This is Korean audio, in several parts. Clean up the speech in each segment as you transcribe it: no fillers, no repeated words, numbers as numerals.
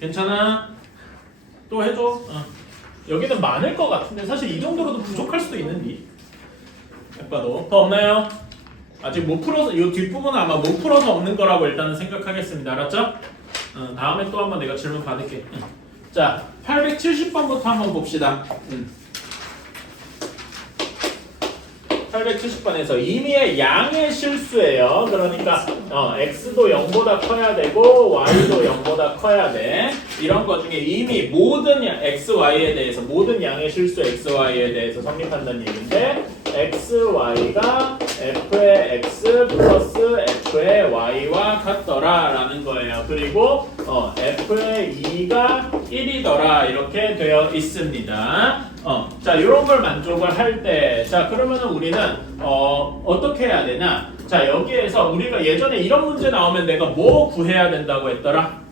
괜찮아? 또 해줘. 여기는 많을 것 같은데 사실 이 정도로도 부족할 수도 있는데. 해봐도 더 없나요? 아직 못 풀어서 이 뒷부분은 아마 못 풀어서 없는 거라고 일단은 생각하겠습니다. 알았죠? 다음에 또 한번 내가 질문 받을게. 자, 870번부터 한번 봅시다. 870번에서 임의의 양의 실수예요. 그러니까 x도 0보다 커야 되고 y도 0보다 커야 돼. 이런 것 중에 이미 모든 x, y에 대해서 모든 양의 실수 x, y에 대해서 성립한다는 얘기인데 x, y가 f의 x 플러스 f의 y와 같더라 라는 거예요. 그리고 f의 2가 1이더라 이렇게 되어 있습니다. 자, 이런 걸 만족을 할 때, 자, 그러면은 우리는 어떻게 해야 되냐? 자, 여기에서 우리가 예전에 이런 문제 나오면 내가 뭐 구해야 된다고 했더라?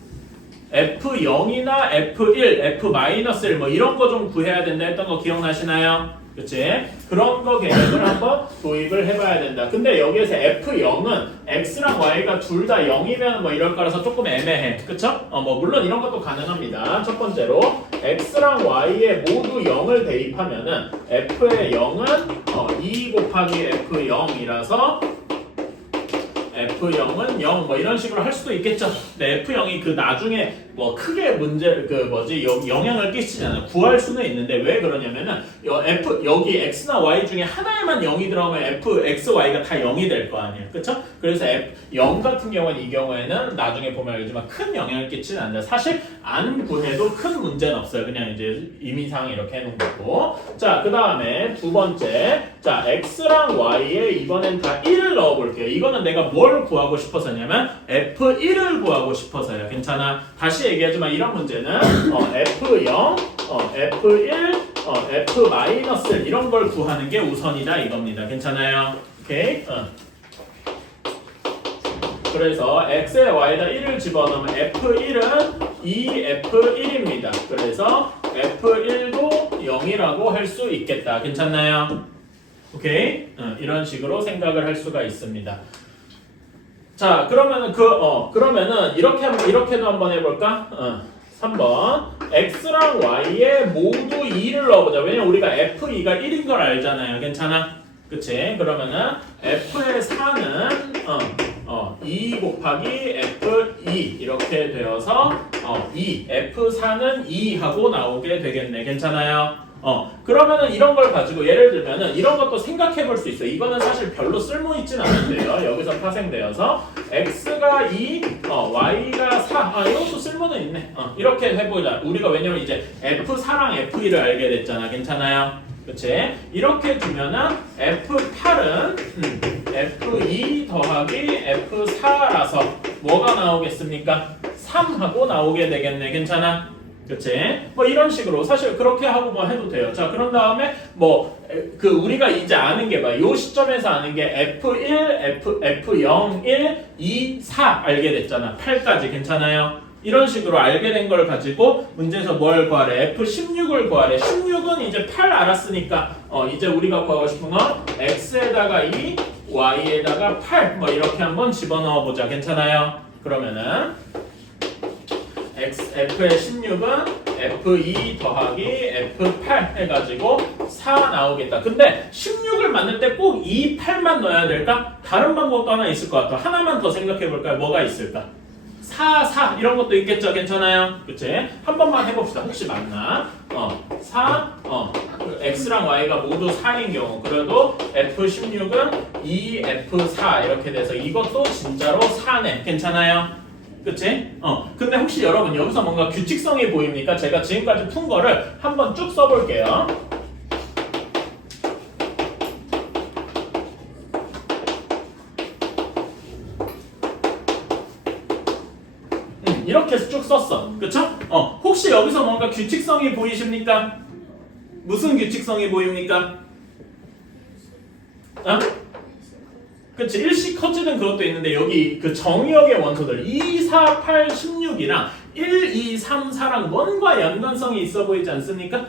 F0이나 F1, F-1 뭐 이런 거 좀 구해야 된다 했던 거 기억나시나요? 그치? 그런 거 개념을 한번 도입을 해봐야 된다. 근데 여기에서 F0은 X랑 Y가 둘 다 0이면 뭐 이럴 거라서 조금 애매해. 그쵸? 뭐 물론 이런 것도 가능합니다. 첫 번째로 X랑 Y에 모두 0을 대입하면은 F의 0은 2 곱하기 F0이라서 F0은 0 뭐 이런 식으로 할 수도 있겠죠. 근데 F0이 그 나중에 뭐 크게 문제 영향을 끼치지 않아요. 구할 수는 있는데 왜 그러냐면은 여기 X나 Y 중에 하나에만 0이 들어가면 F, X, Y가 다 0이 될 거 아니에요. 그쵸? 그래서 0 같은 경우는 이 경우에는 나중에 보면 알겠지만 큰 영향을 끼치지 않는다. 사실 안 구해도 큰 문제는 없어요. 그냥 이제 의미상 이렇게 해놓은 거고. 자, 그 다음에 두 번째. 자, X랑 Y에 이번엔 다 1을 넣어볼게요. 이거는 내가 뭘 구하고 싶어서냐면 F1을 구하고 싶어서요. 괜찮아? 다시 얘기하지만 이런 문제는 F0, F1, F-1 이런 걸 구하는 게 우선이다 이겁니다. 괜찮아요? 오케이? 그래서 X에 Y에다 1을 집어넣으면 F1은 2F1입니다. 그래서 F1도 0이라고 할 수 있겠다. 괜찮나요? 오케이? 이런 식으로 생각을 할 수가 있습니다. 자, 그러면은 그러면은 이렇게도 한번 해볼까? 3번 X랑 Y에 모두 2를 넣어보자. 왜냐면 우리가 F2가 1인 걸 알잖아요. 괜찮아? 그치? 그러면은 F의 4는 2 곱하기 F2 이렇게 되어서 2 F4는 2 하고 나오게 되겠네. 괜찮아요? 그러면은 이런 걸 가지고 예를 들면은 이런 것도 생각해 볼 수 있어요. 이거는 사실 별로 쓸모 있진 않은데요. 여기서 파생되어서 x가 2, y가 4. 이것도 쓸모는 있네. 이렇게 해보자. 우리가 왜냐면 이제 f4랑 f2를 알게 됐잖아. 괜찮아요? 그치? 이렇게 두면은 f8은 f2 더하기 f4라서 뭐가 나오겠습니까? 3하고 나오게 되겠네. 괜찮아? 그치? 뭐 이런 식으로 사실 그렇게 하고 뭐 해도 돼요. 자, 그런 다음에 우리가 이제 아는 게 봐. 요 시점에서 아는 게 F1, F0, 1, 2, 4 알게 됐잖아. 8까지 괜찮아요? 이런 식으로 알게 된 걸 가지고 문제에서 뭘 구하래? F16을 구하래. 16은 이제 8 알았으니까 이제 우리가 구하고 싶은 건 X에다가 2, Y에다가 8 뭐 이렇게 한번 집어넣어 보자. 괜찮아요? 그러면은 F의 16은 F2 더하기 F8 해가지고 4 나오겠다. 근데 16을 만들 때 꼭 이 8만 넣어야 될까? 다른 방법도 하나 있을 것 같아. 하나만 더 생각해 볼까요? 뭐가 있을까? 4, 4 이런 것도 있겠죠? 괜찮아요? 그치? 한 번만 해봅시다. 혹시 맞나? 4, X랑 Y가 모두 4인 경우 그래도 F16은 2F4 이렇게 돼서 이것도 진짜로 4네. 괜찮아요? 그치? 근데 혹시 여러분 여기서 뭔가 규칙성이 보입니까? 제가 지금까지 푼 거를 한번 쭉 써볼게요. 이렇게 쭉 썼어. 그쵸? 혹시 여기서 뭔가 규칙성이 보이십니까? 무슨 규칙성이 보입니까? 그치, 일시 커지는 그것도 있는데 여기 그 정의역의 원소들 2, 4, 8, 16이랑 1, 2, 3, 4랑 뭔가 연관성이 있어 보이지 않습니까?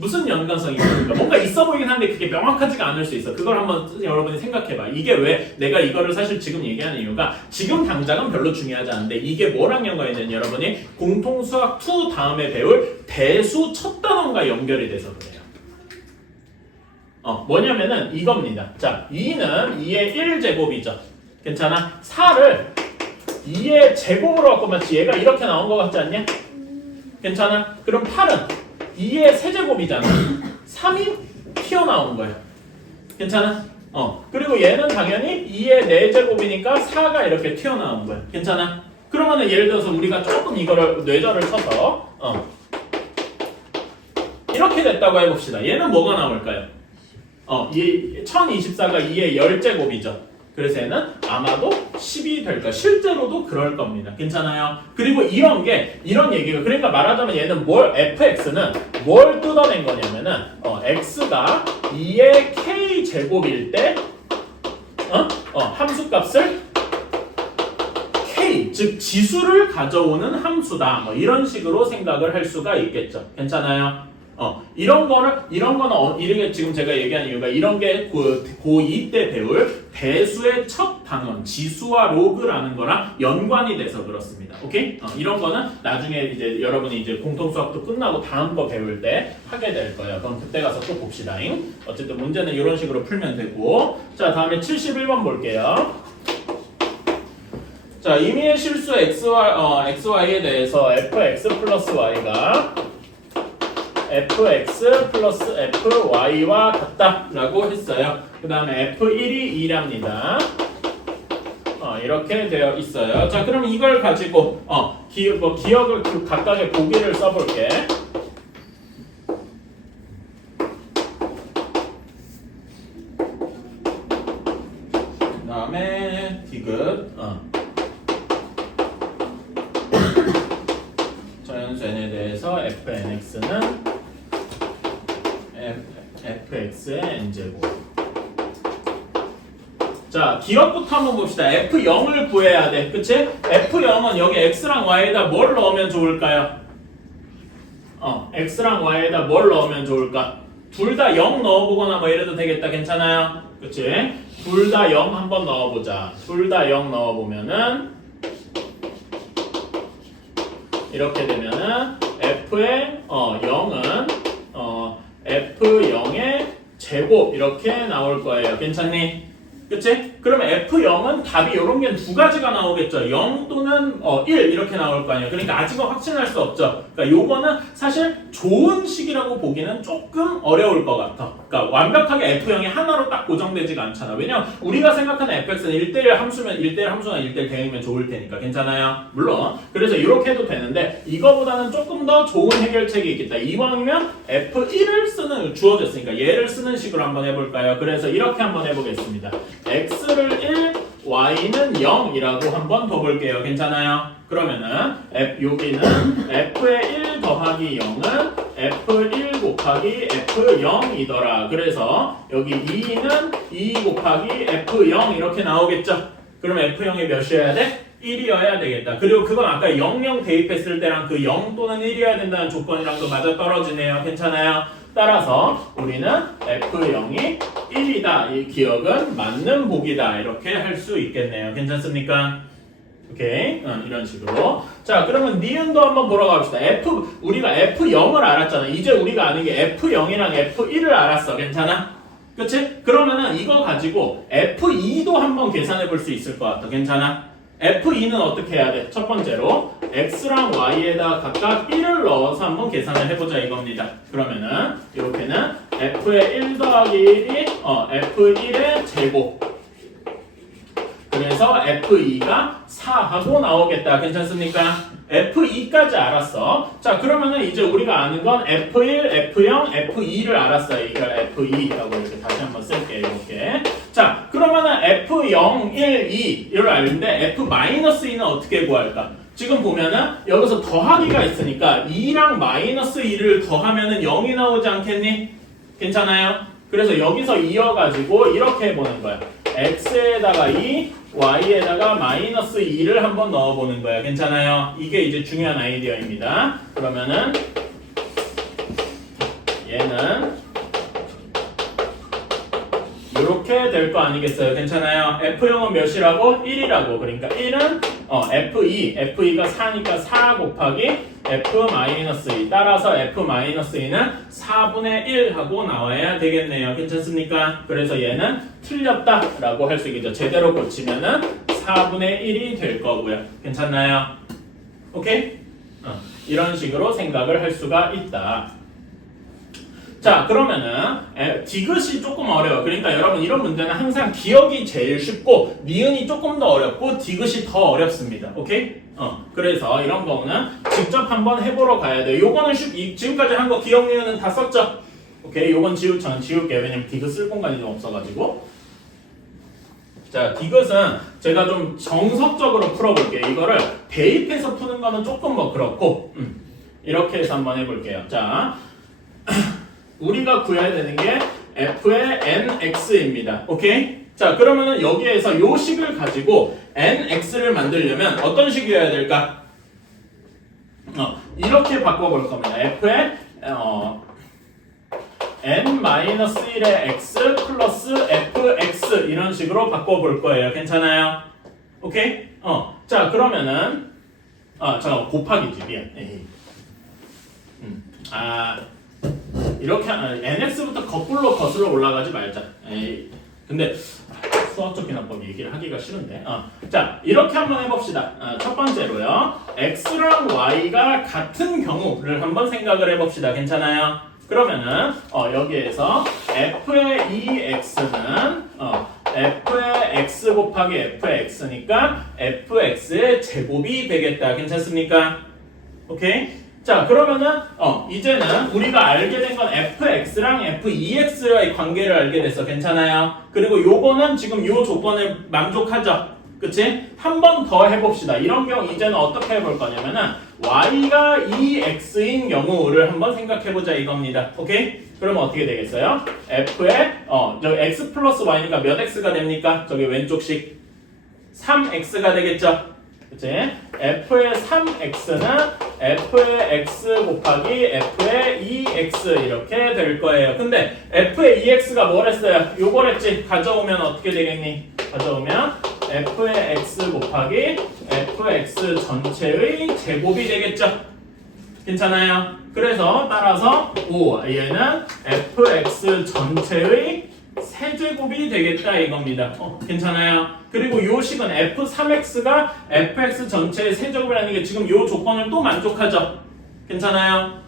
무슨 연관성이 있습니까? 뭔가 있어 보이긴 한데 그게 명확하지가 않을 수 있어. 그걸 한번 여러분이 생각해봐. 이게 왜 내가 이거를 사실 지금 얘기하는 이유가 지금 당장은 별로 중요하지 않은데 이게 뭐랑 연관이 되냐 여러분이 공통수학 2 다음에 배울 대수 첫 단원과 연결이 돼서 그래요. 뭐냐면은 이겁니다. 자, 2는 2의 1제곱이죠. 괜찮아? 4를 2의 제곱으로 바꾸면 얘가 이렇게 나온 것 같지 않냐? 괜찮아? 그럼 8은 2의 세제곱이잖아. 3이 튀어나온 거야. 괜찮아? 그리고 얘는 당연히 2의 4제곱이니까 4가 이렇게 튀어나온 거야. 괜찮아? 그러면은 예를 들어서 우리가 조금 이거를 뇌절을 쳐서 이렇게 됐다고 해봅시다. 얘는 뭐가 나올까요? 이 1024가 2의 10제곱이죠. 그래서 얘는 아마도 10이 될 거야. 실제로도 그럴 겁니다. 괜찮아요? 그리고 이런 얘기가 그러니까 말하자면 얘는 fx는 뭘 뜯어낸 거냐면은 x가 2의 k 제곱일 때 함수값을 k 즉 지수를 가져오는 함수다. 뭐 이런 식으로 생각을 할 수가 있겠죠. 괜찮아요? 이런 거는 이게 지금 제가 얘기한 이유가 이런 게 고2 때 배울 대수의 첫 단원 지수와 로그라는 거랑 연관이 돼서 그렇습니다. 오케이? 이런 거는 나중에 이제 여러분이 이제 공통수학도 끝나고 다음 거 배울 때 하게 될 거예요. 그럼 그때 가서 또 봅시다잉. 어쨌든 문제는 이런 식으로 풀면 되고 자 다음에 71번 볼게요. 자 임의의 실수 xy에 대해서 fx 플러스 y가 fx 플러스 fy와 같다라고 했어요. 그 다음에 f1이 2랍니다. 이렇게 되어 있어요. 자, 그럼 이걸 가지고 기억을 각각의 보기를 써볼게. 그 다음에 디귿 저연수 n에 대해서 fnx는 fx의 n제곱. 자, 기억부터 한번 봅시다. f0을 구해야 돼. 그치? f0은 여기 x랑 y에다 뭘 넣으면 좋을까요? x랑 y에다 뭘 넣으면 좋을까? 둘 다 0 넣어보거나 뭐 이래도 되겠다. 괜찮아요? 그치? 둘 다 0 한번 넣어보자. 둘 다 0 넣어보면은 이렇게 되면은 f의 0은 f0의 제곱 이렇게 나올 거예요. 괜찮니? 그치? 그러면 F0은 답이 이런 게 두 가지가 나오겠죠. 0 또는 1 이렇게 나올 거 아니에요. 그러니까 아직은 확신할 수 없죠. 그러니까 요거는 사실 좋은 식이라고 보기는 조금 어려울 것 같아. 그러니까 완벽하게 F0이 하나로 딱 고정되지가 않잖아. 왜냐면 우리가 생각하는 fx는 1대1 함수면 1대1 함수나 1대1 대응이면 좋을 테니까. 괜찮아요? 물론 그래서 이렇게 해도 되는데 이거보다는 조금 더 좋은 해결책이 있겠다. 이왕이면 F1을 쓰는 주어졌으니까 얘를 쓰는 식으로 한번 해볼까요? 그래서 이렇게 한번 해보겠습니다. x를 1, y는 0이라고 한번 더 볼게요. 괜찮아요? 그러면은 여기는 f의 1 더하기 0은 f1 곱하기 f0이더라. 그래서 여기 2는 2 곱하기 f0 이렇게 나오겠죠? 그러면 f0이 몇이어야 돼? 1이어야 되겠다. 그리고 그건 아까 00 대입했을 때랑 그 0 또는 1이어야 된다는 조건이랑도 맞아 떨어지네요. 괜찮아요? 따라서 우리는 F0이 1이다. 이 기억은 맞는 보기다. 이렇게 할 수 있겠네요. 괜찮습니까? 오케이. 이런 식으로. 자, 그러면 니은도 한번 보러 갑시다. 우리가 F0을 알았잖아. 이제 우리가 아는 게 F0이랑 F1을 알았어. 괜찮아? 그치? 그러면은 이거 가지고 F2도 한번 계산해 볼 수 있을 것 같아. 괜찮아? F2는 어떻게 해야 돼? 첫 번째로 x랑 y에다 각각 1을 넣어서 한번 계산을 해보자 이겁니다. 그러면은 이렇게는 f의 1 더하기 1이 f1의 제곱. 그래서 f2가 4하고 나오겠다. 괜찮습니까? f2까지 알았어. 자, 그러면은 이제 우리가 아는 건 f1, f0, f2를 알았어요. 이걸 f2라고 이렇게 다시 한번 쓸게요. 이렇게. 자, 그러면은 f0, 1, 2를 알는데 f-2는 어떻게 구할까? 지금 보면은 여기서 더하기가 있으니까 2랑 -2를 더하면은 0이 나오지 않겠니? 괜찮아요? 그래서 여기서 이어가지고 이렇게 해보는 거야. x에다가 2, y에다가 -2를 한번 넣어보는 거야. 괜찮아요? 이게 이제 중요한 아이디어입니다. 그러면은 얘는 이렇게 될 거 아니겠어요? 괜찮아요? F0은 몇이라고? 1이라고. 그러니까 1은 F2, F2가 4니까 4 곱하기 F-2. 따라서 F-2는 4분의 1 하고 나와야 되겠네요. 괜찮습니까? 그래서 얘는 틀렸다라고 할 수 있겠죠. 제대로 고치면은 4분의 1이 될 거고요. 괜찮나요? 오케이? 이런 식으로 생각을 할 수가 있다. 자, 그러면은 디귿이 조금 어려워. 그러니까 여러분 이런 문제는 항상 기억이 제일 쉽고 니은이 조금 더 어렵고 디귿이 더 어렵습니다. 오케이? 그래서 이런 거는 직접 한번 해보러 가야 돼요. 요거는 지금까지 한 거 기억 니은은 다 썼죠? 오케이? 요건 지울게요. 왜냐면 디귿 쓸 공간이 좀 없어가지고. 자, 디귿은 제가 좀 정석적으로 풀어볼게요. 이거를 대입해서 푸는 거는 조금 뭐 그렇고 이렇게 해서 한번 해볼게요. 자, 우리가 구해야 되는 게 f의 nx입니다. 오케이? 자, 그러면은 여기에서 요 식을 가지고 nx를 만들려면 어떤 식이어야 될까? 이렇게 바꿔볼 겁니다. f의 n-1의 x 플러스 fx 이런 식으로 바꿔볼 거예요. 괜찮아요? 오케이? 자, 그러면은 잠깐 곱하기지 미안. 이렇게 nx부터 거꾸로 거슬러 올라가지 말자. 근데 수학적 기납법 얘기를 하기가 싫은데. 자, 이렇게 한번 해봅시다. 첫 번째로요. x랑 y가 같은 경우를 한번 생각을 해봅시다. 괜찮아요? 그러면은 여기에서 f의 2x는 f의 x 곱하기 f의 x니까 fx의 제곱이 되겠다. 괜찮습니까? 오케이? 자, 그러면은 이제는 우리가 알게 된 건 fx랑 f2x의 관계를 알게 됐어. 괜찮아요? 그리고 요거는 지금 요 조건을 만족하죠? 그치? 한 번 더 해봅시다. 이런 경우 이제는 어떻게 해볼 거냐면은 y가 2x인 경우를 한번 생각해보자 이겁니다. 오케이? 그러면 어떻게 되겠어요? f의 저 x 플러스 y니까 몇 x가 됩니까? 저기 왼쪽식 3x가 되겠죠? 그치? f의 3x는 f의 x 곱하기 f의 2x 이렇게 될 거예요. 근데 f의 2x가 뭘 했어요? 요걸 했지? 가져오면 어떻게 되겠니? 가져오면 f의 x 곱하기 fx 전체의 제곱이 되겠죠? 괜찮아요? 그래서 따라서 얘는 fx 전체의 세제곱이 되겠다 이겁니다. 괜찮아요? 그리고 요 식은 f3x가 fx 전체의 세제곱이라는 게 지금 요 조건을 또 만족하죠? 괜찮아요?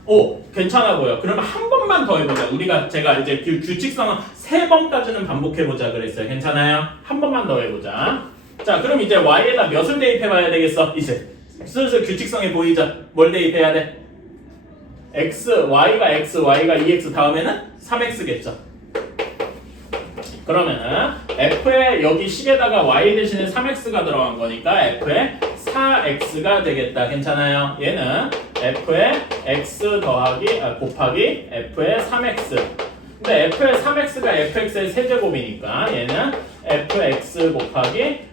괜찮아 보여. 그러면 한 번만 더 해보자. 제가 이제 규칙성은 3번까지는 반복해보자 그랬어요. 괜찮아요? 한 번만 더 해보자. 자, 그럼 이제 y에다 몇을 대입해봐야 되겠어? 이제 슬슬 규칙성이 보이죠? 뭘 대입해야 돼? y가 x, y가 2x 다음에는 3x겠죠? 그러면은 f의 여기 식에다가 y 대신에 3x가 들어간 거니까 f의 4x가 되겠다. 괜찮아요? 얘는 f의 x 곱하기 f의 3x. 근데 f의 3x가 fx의 세제곱이니까 얘는 fx 곱하기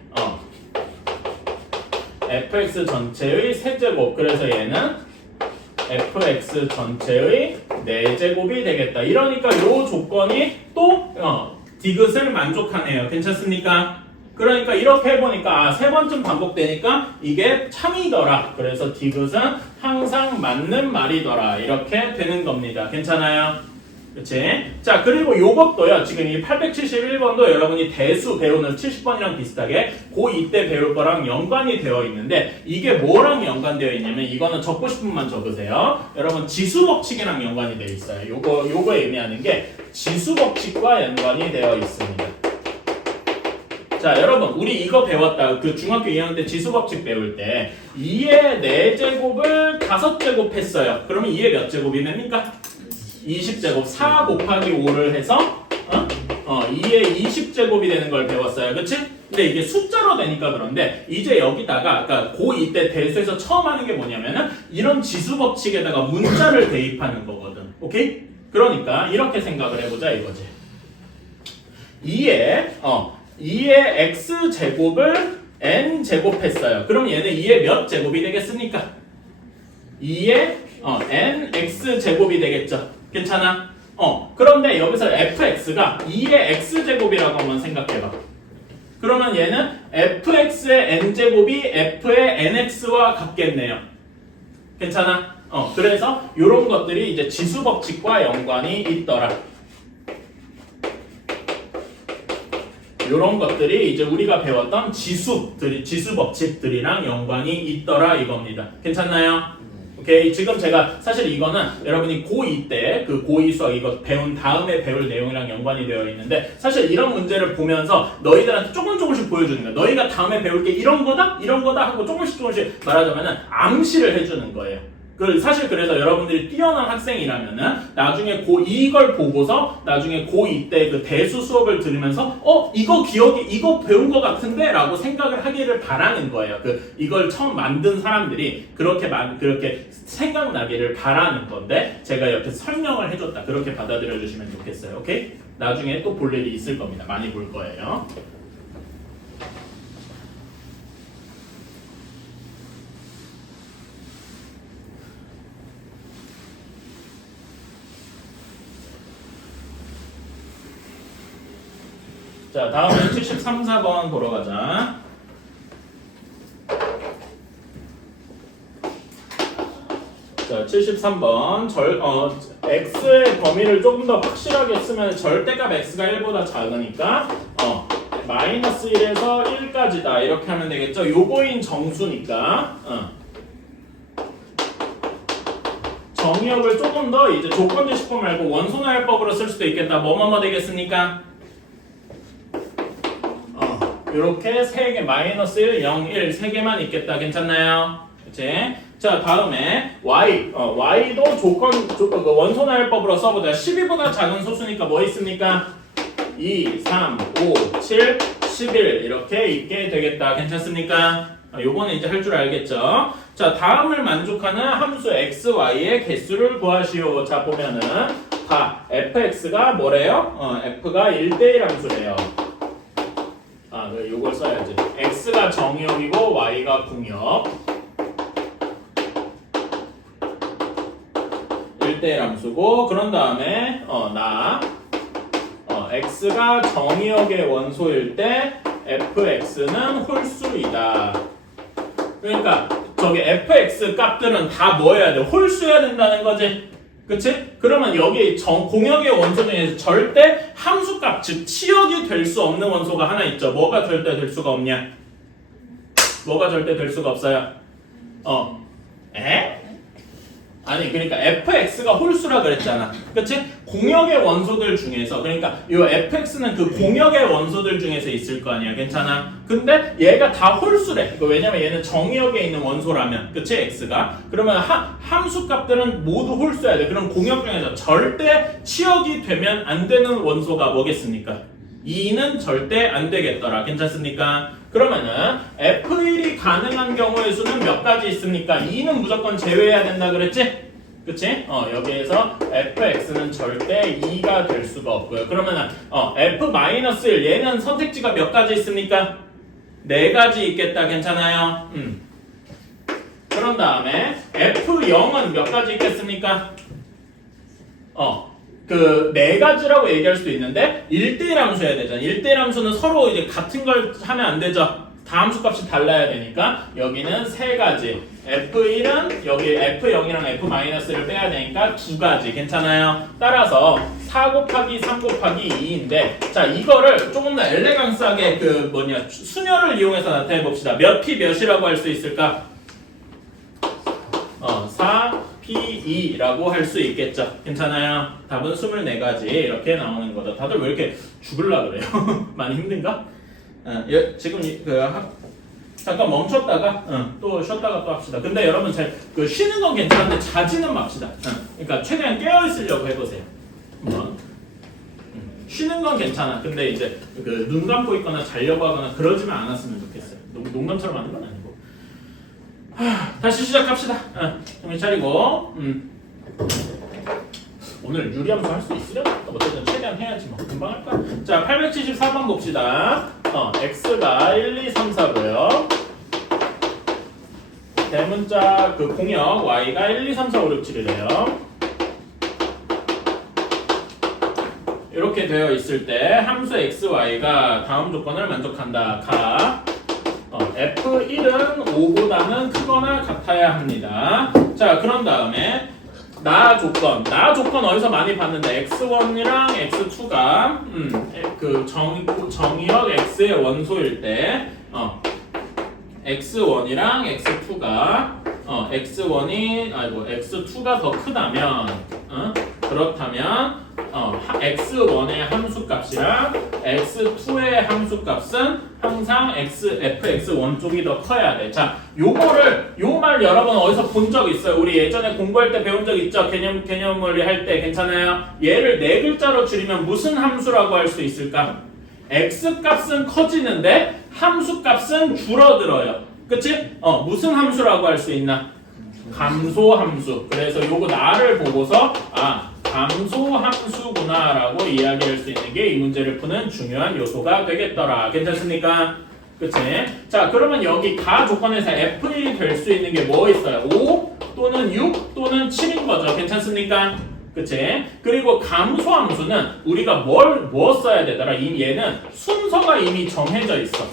fx 전체의 세제곱. 그래서 얘는 fx 전체의 4제곱이 되겠다. 이러니까 요 조건이 또 디귿을 만족하네요. 괜찮습니까? 그러니까 이렇게 해보니까 3번쯤 반복되니까 이게 참이더라. 그래서 디귿은 항상 맞는 말이더라. 이렇게 되는 겁니다. 괜찮아요? 그치? 자, 그리고 요것도요. 지금 이 871번도 여러분이 대수 배우는 70번이랑 비슷하게 고2 때 배울 거랑 연관이 되어 있는데 이게 뭐랑 연관되어 있냐면 이거는 적고 싶은 분만 적으세요. 여러분 지수법칙이랑 연관이 되어 있어요. 요거에 의미하는 게 지수법칙과 연관이 되어 있습니다. 자, 여러분 우리 이거 배웠다. 그 중학교 2학년 때 지수법칙 배울 때 2의 4제곱을 5제곱 했어요. 그러면 2의 몇 제곱이 됩니까? 20제곱 4 곱하기 5를 해서 2의 20제곱이 되는 걸 배웠어요. 그치? 근데 이게 숫자로 되니까 그런데 이제 여기다가 아까 고2 때 대수에서 처음 하는 게 뭐냐면은 이런 지수법칙에다가 문자를 대입하는 거거든. 오케이? 그러니까 이렇게 생각을 해보자 이거지. 2의 x제곱을 n제곱 했어요. 그럼 얘는 2의 몇 제곱이 되겠습니까? 2의 nx제곱이 되겠죠. 괜찮아? 그런데 여기서 fx가 2의 x제곱이라고 한번 생각해봐. 그러면 얘는 fx의 n제곱이 f의 nx와 같겠네요. 괜찮아? 그래서 이런 것들이 이제 지수 법칙과 연관이 있더라. 이런 것들이 이제 우리가 배웠던 지수 법칙들이랑 연관이 있더라 이겁니다. 괜찮나요? 오케이. 지금 제가 사실 이거는 여러분이 고2 때 그 고2 수학 이거 배운 다음에 배울 내용이랑 연관이 되어 있는데 사실 이런 문제를 보면서 너희들한테 조금씩 보여주는 거야. 너희가 다음에 배울 게 이런 거다 하고 조금씩 말하자면은 암시를 해주는 거예요. 사실 그래서 여러분들이 뛰어난 학생이라면은 나중에 이걸 보고서 나중에 고2 때 그 대수 수업을 들으면서 이거 배운 것 같은데 라고 생각을 하기를 바라는 거예요. 이걸 처음 만든 사람들이 그렇게 생각나기를 바라는 건데 제가 옆에 설명을 해줬다. 그렇게 받아들여 주시면 좋겠어요. 오케이? 나중에 또 볼 일이 있을 겁니다. 많이 볼 거예요. 자, 다음은 73, 4번 보러 가자. 자, 73번. x의 범위를 조금 더 확실하게 쓰면 절대값 x가 1보다 작으니까 마이너스 1에서 1까지다. 이렇게 하면 되겠죠? 요거인 정수니까 정의역을 조금 더 이제 조건제식법 말고 원소나열법으로 쓸 수도 있겠다. 뭐뭐뭐 되겠습니까? 이렇게 3개, 마이너스 1, 0, 1, 3개만 있겠다. 괜찮나요? 그치? 자, 다음에 y도 원소나열법으로 써보자. 12보다 작은 소수니까 뭐 있습니까? 2, 3, 5, 7, 11 이렇게 있게 되겠다. 괜찮습니까? 요거는 이제 할 줄 알겠죠? 자, 다음을 만족하는 함수 x, y의 개수를 구하시오. 자, 보면은 다 fx가 뭐래요? f가 1대1 함수래요. 요걸 써야지. x가 정의역이고 y가 궁역. 1대1 함수고 그런 다음에 x가 정의역의 원소일 때 fx는 홀수이다. 그러니까 저기 fx 값들은 다 뭐 해야 돼? 홀수해야 된다는 거지. 그치? 그러면 여기 공역의 원소 중에서 절대 함수값, 즉 치역이 될 수 없는 원소가 하나 있죠. 뭐가 절대 될 수가 없냐? 뭐가 절대 될 수가 없어요? 아니 그러니까 fx가 홀수라 그랬잖아. 그치? 공역의 원소들 중에서 그러니까 이 fx는 그 공역의 원소들 중에서 있을 거 아니야. 괜찮아? 근데 얘가 다 홀수래. 왜냐면 얘는 정의역에 있는 원소라면 그치? x가 그러면 함수값들은 모두 홀수여야 돼. 그럼 공역 중에서 절대 치역이 되면 안 되는 원소가 뭐겠습니까? 2는 절대 안 되겠더라. 괜찮습니까? 그러면은 F1이 가능한 경우의 수는 몇 가지 있습니까? 2는 무조건 제외해야 된다 그랬지? 그치? 여기에서 fx는 절대 2가 될 수가 없고요. 그러면은 f-1 얘는 선택지가 몇 가지 있습니까? 4가지 있겠다. 괜찮아요? 그런 다음에 f0은 몇 가지 있겠습니까? 그 4가지라고 얘기할 수도 있는데 1대1 함수 해야 되잖아. 1대1 함수는 서로 이제 같은 걸 하면 안 되죠. 다 함수값이 달라야 되니까 여기는 3가지. F1은 여기 F0이랑 F-를 빼야 되니까 2가지. 괜찮아요? 따라서 4 곱하기 3 곱하기 2인데 자 이거를 조금 더 엘레강스하게 수녀를 이용해서 나타내 봅시다. 몇 P 몇이라고 할 수 있을까? 4P2라고 할 수 있겠죠. 괜찮아요? 답은 24가지 이렇게 나오는 거죠. 다들 왜 이렇게 죽을라 그래요? 많이 힘든가? 지금 잠깐 멈췄다가 또 쉬었다가 또 합시다. 근데 여러분 쉬는 건 괜찮은데 자지는 맙시다. 그러니까 최대한 깨어 있으려고 해보세요. 쉬는 건 괜찮아. 근데 이제 눈 감고 있거나 자려고 하거나 그러지만 않았으면 좋겠어요. 농담처럼 하는 건 아니고. 다시 시작합시다. 정신 차리고. 오늘 유리함수 할 수 있으려나? 어쨌든 최대한 해야지 뭐. 금방 할 거야. 자, 874번 봅시다. x가 1, 2, 3, 4고요. 대문자 공역 y가 1, 2, 3, 4, 5, 6, 7이래요. 이렇게 되어 있을 때 함수 xy가 다음 조건을 만족한다. f1은 5보다는 크거나 같아야 합니다. 자, 그런 다음에 나 조건 어디서 많이 봤는데 x1이랑 x2가 그 정의역 x의 원소일 때 x1이랑 x2가 x2가 더 크다면 그렇다면 x1의 함수값이랑 x2의 함수값은 항상 fx1 쪽이 더 커야 돼. 자, 요 말 여러분 어디서 본 적 있어요? 우리 예전에 공부할 때 배운 적 있죠? 개념물리 할 때 괜찮아요? 얘를 네 글자로 줄이면 무슨 함수라고 할 수 있을까? x값은 커지는데 함수값은 줄어들어요. 그치? 무슨 함수라고 할 수 있나? 감소함수. 그래서 요거 나를 보고서 감소함수구나 라고 이야기할 수 있는 게 이 문제를 푸는 중요한 요소가 되겠더라. 괜찮습니까? 그치? 자, 그러면 여기 가 조건에서 F1이 될 수 있는 게 뭐 있어요? 5 또는 6 또는 7인 거죠. 괜찮습니까? 그치? 그리고 감소함수는 우리가 뭐 써야 되더라? 얘는 순서가 이미 정해져 있어.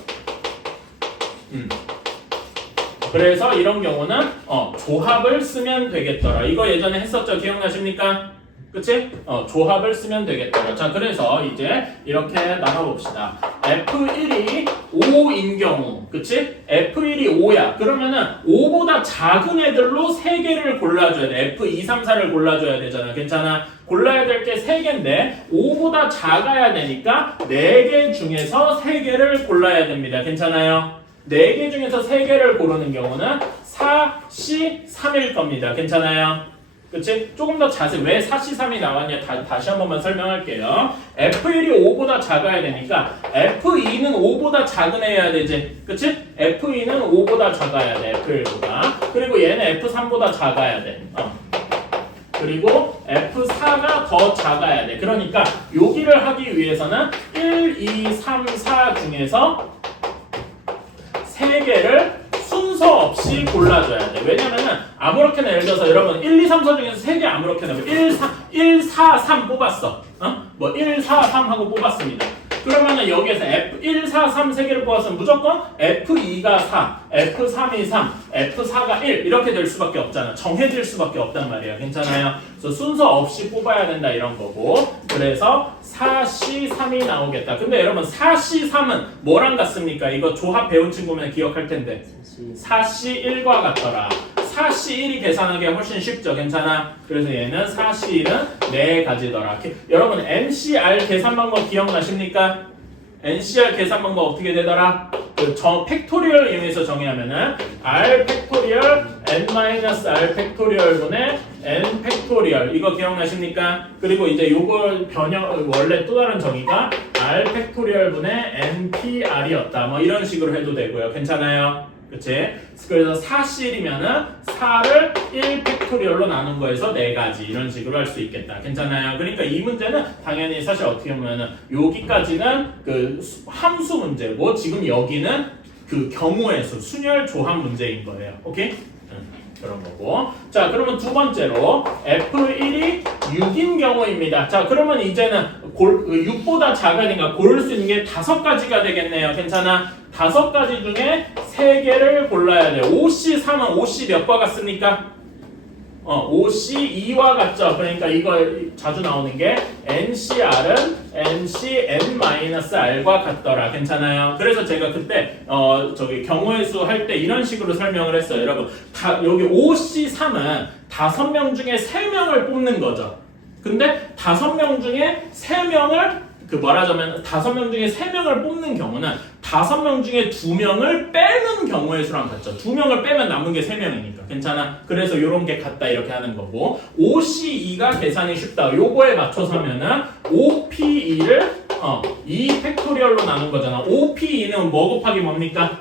그래서 이런 경우는 조합을 쓰면 되겠더라. 이거 예전에 했었죠? 기억나십니까? 그치? 조합을 쓰면 되겠더라. 자, 그래서 이제 이렇게 나눠봅시다. F1이 5인 경우, 그치? F1이 5야. 그러면은 5보다 작은 애들로 3개를 골라줘야 돼. F2, 3, 4를 골라줘야 되잖아. 괜찮아? 골라야 될 게 3개인데 5보다 작아야 되니까 4개 중에서 3개를 골라야 됩니다. 괜찮아요? 4개 중에서 3개를 고르는 경우는 4, C, 3일 겁니다. 괜찮아요? 그치? 조금 더 자세히 왜 4, C, 3이 나왔냐 다시 한 번만 설명할게요. F1이 5보다 작아야 되니까 F2는 5보다 작은 애여야 되지. 그치? F2는 5보다 작아야 돼. F1보다. 그리고 얘는 F3보다 작아야 돼. 그리고 F4가 더 작아야 돼. 그러니까 여기를 하기 위해서는 1, 2, 3, 4 중에서 3개를 순서 없이 골라줘야 돼. 왜냐면은 아무렇게나 예를 들어서 여러분 1, 2, 3, 4 중에서 3개 아무렇게나 1, 4, 3 뽑았어. 1, 4, 3 하고 뽑았습니다. 그러면은 여기에서 F1, 4, 3 3개를 뽑았으면 무조건 F2가 4, F3이 3, F4가 1 이렇게 될 수밖에 없잖아. 정해질 수밖에 없단 말이에요. 괜찮아요? 그래서 순서 없이 뽑아야 된다 이런 거고. 그래서 4C, 3이 나오겠다. 근데 여러분 4C, 3은 뭐랑 같습니까? 이거 조합 배운 친구면 기억할 텐데 4C, 1과 같더라. 4C1이 계산하기 훨씬 쉽죠. 괜찮아? 그래서 얘는 4C1은 4가지더라. 여러분 NCR 계산 방법 기억나십니까? NCR 계산 방법 어떻게 되더라? 팩토리얼 이용해서 정의하면은 R 팩토리얼 N-R 팩토리얼 분의 N 팩토리얼 이거 기억나십니까? 그리고 이제 요걸 원래 또 다른 정의가 R 팩토리얼 분의 NPR이었다. 뭐 이런 식으로 해도 되고요. 괜찮아요? 그치? 그래서 4C이면은 4를 1팩토리얼로 나눈 거에서 4가지 이런 식으로 할 수 있겠다. 괜찮아요? 그러니까 이 문제는 당연히 사실 어떻게 보면은 여기까지는 그 함수 문제고 지금 여기는 그 경우의 수, 순열 조합 문제인 거예요. 오케이? 그런 거고. 자, 그러면 두 번째로 F1이 6인 경우입니다. 자, 그러면 이제는 6보다 작으니까 고를 수 있는 게 5가지가 되겠네요. 괜찮아? 5가지 중에 3개를 골라야 돼요. 5C3은 5C 몇과 같습니까? 5C2와 같죠? 그러니까 이거 자주 나오는 게 NCR은 NCN-R과 같더라. 괜찮아요? 그래서 제가 그때 경우의 수 할 때 이런 식으로 설명을 했어요. 여러분, 여기 5C3은 5명 중에 3명을 뽑는 거죠. 근데 5명 중에 3명을 5명 중에 3명을 뽑는 경우는 5명 중에 2명을 빼는 경우의 수랑 같죠. 2명을 빼면 남은 게 3명이니까. 괜찮아? 그래서 요런 게 같다 이렇게 하는 거고 5C2가 계산이 쉽다. 요거에 맞춰서 하면은 5P2를 2 팩토리얼로 나눈 거잖아. 5P2는 뭐 곱하기 뭡니까?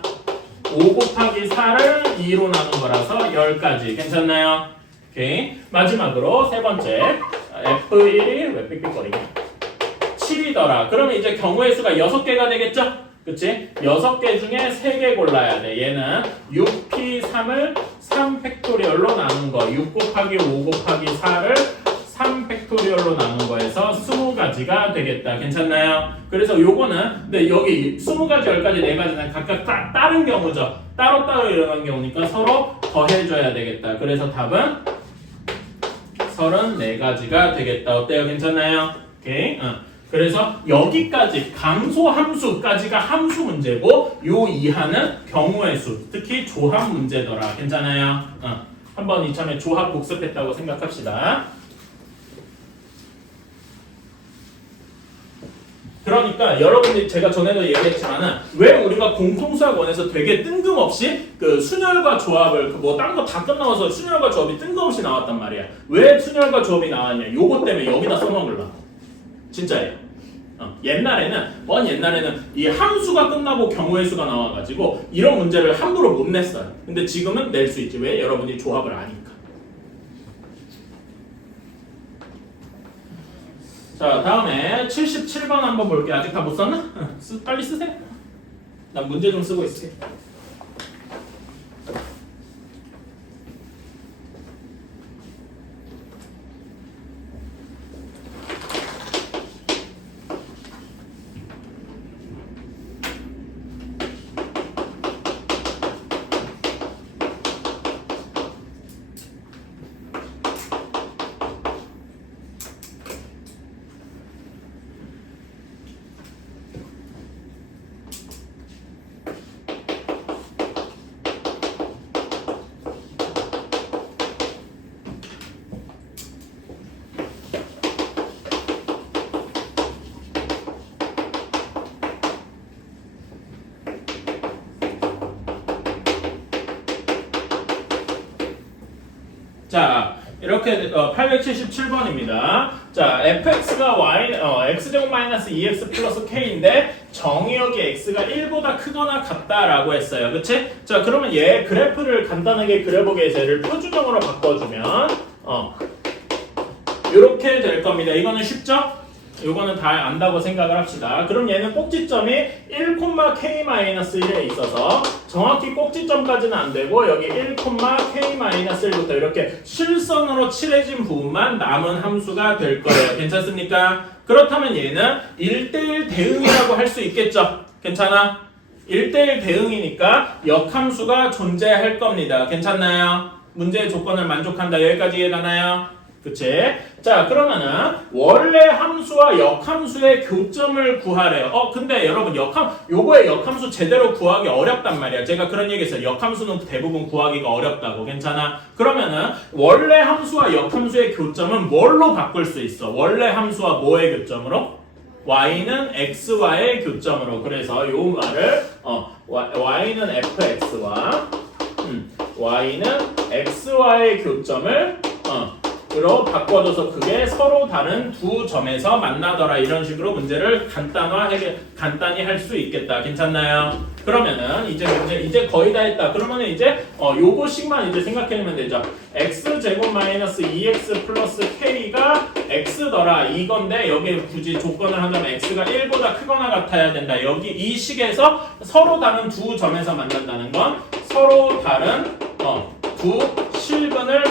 5 곱하기 4를 2로 나눈 거라서 10가지. 괜찮나요? 오케이. 마지막으로 세 번째 F1이 왜 삑삑거리냐? 7이더라. 그러면 이제 경우의 수가 6개가 되겠죠? 그치? 6개 중에 3개 골라야 돼. 얘는 6P3을 3팩토리얼로 나눈 거. 6 곱하기 5 곱하기 4를 3팩토리얼로 나눈 거에서 20가지가 되겠다. 괜찮나요? 그래서 요거는 근데 여기 20가지, 10가지, 4가지는 각각 다른 경우죠. 따로따로 일어난 경우니까 서로 더해줘야 되겠다. 그래서 답은 34가지가 되겠다. 어때요? 괜찮나요? 오케이. 그래서 여기까지 감소 함수까지가 함수 문제고 요 이하는 경우의 수, 특히 조합 문제더라. 괜찮아요? 한번 이참에 조합 복습했다고 생각합시다. 그러니까 여러분들이 제가 전에도 얘기했지만은 왜 우리가 공통수학원에서 되게 뜬금없이 그 순열과 조합을 뭐 딴 거 다 끝나와서 순열과 조합이 뜬금없이 나왔단 말이야. 왜 순열과 조합이 나왔냐? 요거 때문에 여기다 써먹으려고. 진짜예요. 옛날에는 이 함수가 끝나고 경우의 수가 나와가지고 이런 문제를 함부로 못 냈어요. 근데 지금은 낼 수 있지. 왜? 여러분이 조합을 아니까. 자, 다음에 77번 한번 볼게요. 아직 다 못 썼나? 빨리 쓰세요. 난 문제 좀 쓰고 있을게. 자, 이렇게 877번입니다. 자, fx가 x제곱 마이너스 2x 플러스 k인데 정의역이 x가 1보다 크거나 같다라고 했어요. 그치? 자, 그러면 얘 그래프를 간단하게 그려보기 위해서 얘를 표준형으로 바꿔주면 이렇게 될 겁니다. 이거는 쉽죠? 요거는 다 안다고 생각을 합시다. 그럼 얘는 꼭지점이 1,k-1에 있어서 정확히 꼭지점까지는 안 되고 여기 1,k-1부터 이렇게 실선으로 칠해진 부분만 남은 함수가 될 거예요. 괜찮습니까? 그렇다면 얘는 1대1 대응이라고 할 수 있겠죠? 괜찮아? 1대1 대응이니까 역함수가 존재할 겁니다. 괜찮나요? 문제의 조건을 만족한다. 여기까지 이해가나요? 그치? 자, 그러면은 원래 함수와 역함수의 교점을 구하래요. 근데 여러분 요거의 역함수 제대로 구하기 어렵단 말이야. 제가 그런 얘기했어요. 역함수는 대부분 구하기가 어렵다고. 괜찮아? 그러면은 원래 함수와 역함수의 교점은 뭘로 바꿀 수 있어? 원래 함수와 뭐의 교점으로? y는 x와의 교점으로. 그래서 요 말을 y는 fx와 y는 x와의 교점을 으로 바꿔줘서 그게 서로 다른 두 점에서 만나더라. 이런 식으로 문제를 간단히 할 수 있겠다. 괜찮나요? 그러면은 이제 거의 다 했다. 그러면은 이제 요거씩만 이제 생각해내면 되죠. x제곱 마이너스 2x 플러스 k가 x더라 이건데 여기에 굳이 조건을 하자면 x가 1보다 크거나 같아야 된다. 여기 이 식에서 서로 다른 두 점에서 만난다는 건 서로 다른 두 실근을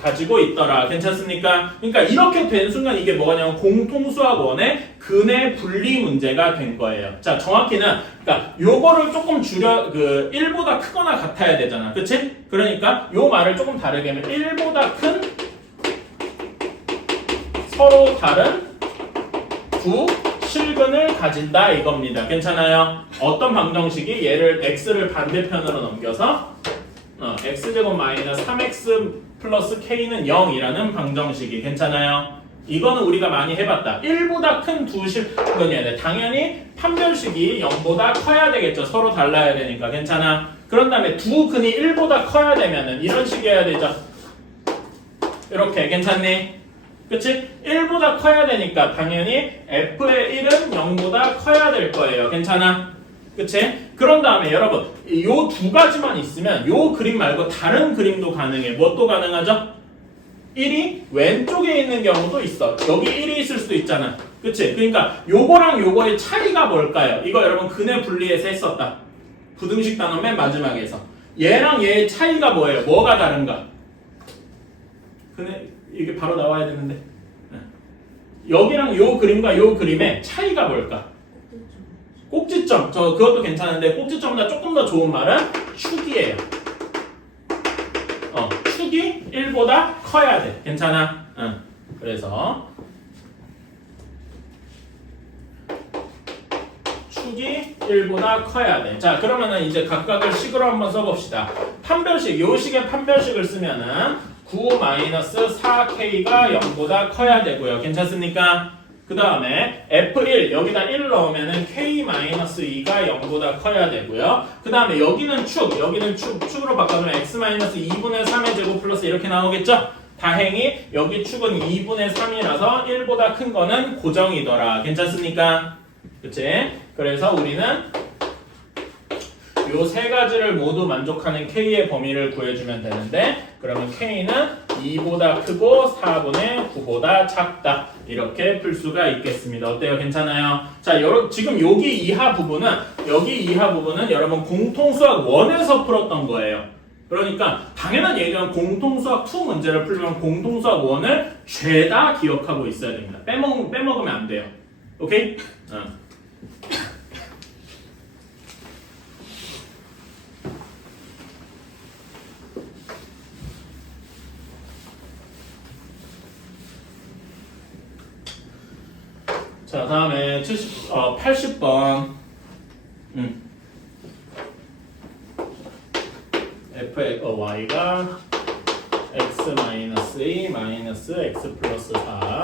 가지고 있더라. 괜찮습니까? 그러니까 이렇게 된 순간 이게 뭐냐면 공통수학원의 근의 분리 문제가 된 거예요. 자, 정확히는 그러니까 요거를 조금 줄여 1보다 크거나 같아야 되잖아. 그치? 그러니까 요 말을 조금 다르게 하면 1보다 큰 서로 다른 두 실근을 가진다 이겁니다. 괜찮아요? 어떤 방정식이 얘를 x를 반대편으로 넘겨서 x제곱 마이너스 3x 플러스 k는 0이라는 방정식이. 괜찮아요? 이거는 우리가 많이 해봤다. 1보다 큰 두 실근이어야 돼. 당연히 판별식이 0보다 커야 되겠죠. 서로 달라야 되니까. 괜찮아? 그런 다음에 두 근이 1보다 커야 되면은 이런 식이어야 되죠. 이렇게. 괜찮니? 그치? 1보다 커야 되니까 당연히 f의 1은 0보다 커야 될 거예요. 괜찮아? 그치? 그런 다음에 여러분 요 두 가지만 있으면 요 그림 말고 다른 그림도 가능해. 뭣도 가능하죠? 1이 왼쪽에 있는 경우도 있어. 여기 1이 있을 수도 있잖아. 그치? 그러니까 요거랑 요거의 차이가 뭘까요? 이거 여러분 근의 분리에서 했었다. 부등식 단원 맨 마지막에서. 얘랑 얘의 차이가 뭐예요? 뭐가 다른가? 근데 이게 바로 나와야 되는데. 여기랑 요 그림과 요 그림의 차이가 뭘까? 꼭지점. 저 그것도 괜찮은데 꼭지점보다 조금 더 좋은 말은 축이에요. 축이 1보다 커야 돼. 괜찮아? 그래서 축이 1보다 커야 돼. 자, 그러면은 이제 각각을 식으로 한번 써봅시다. 판별식, 요 식의 판별식을 쓰면은 9-4K가 0보다 커야 되고요. 괜찮습니까? 그 다음에 F1 여기다 1 넣으면은 K-2가 0보다 커야 되고요. 그 다음에 여기는 여기는 축으로 바꿔주면 X-2분의 3의 제곱 플러스 이렇게 나오겠죠? 다행히 여기 축은 2분의 3이라서 1보다 큰 거는 고정이더라. 괜찮습니까? 그치? 그래서 우리는 요 세 가지를 모두 만족하는 K의 범위를 구해주면 되는데, 그러면 K는 2보다 크고 4분의 9보다 작다. 이렇게 풀 수가 있겠습니다. 어때요? 괜찮아요? 자, 지금 여기 이하 부분은 여러분 공통수학 1에서 풀었던 거예요. 그러니까 당연한 얘기는 공통수학 2 문제를 풀면 공통수학 1을 죄다 기억하고 있어야 됩니다. 빼먹으면 안 돼요. 오케이? 자, 다음에 80번. fy가 x-2 x 플러스 4.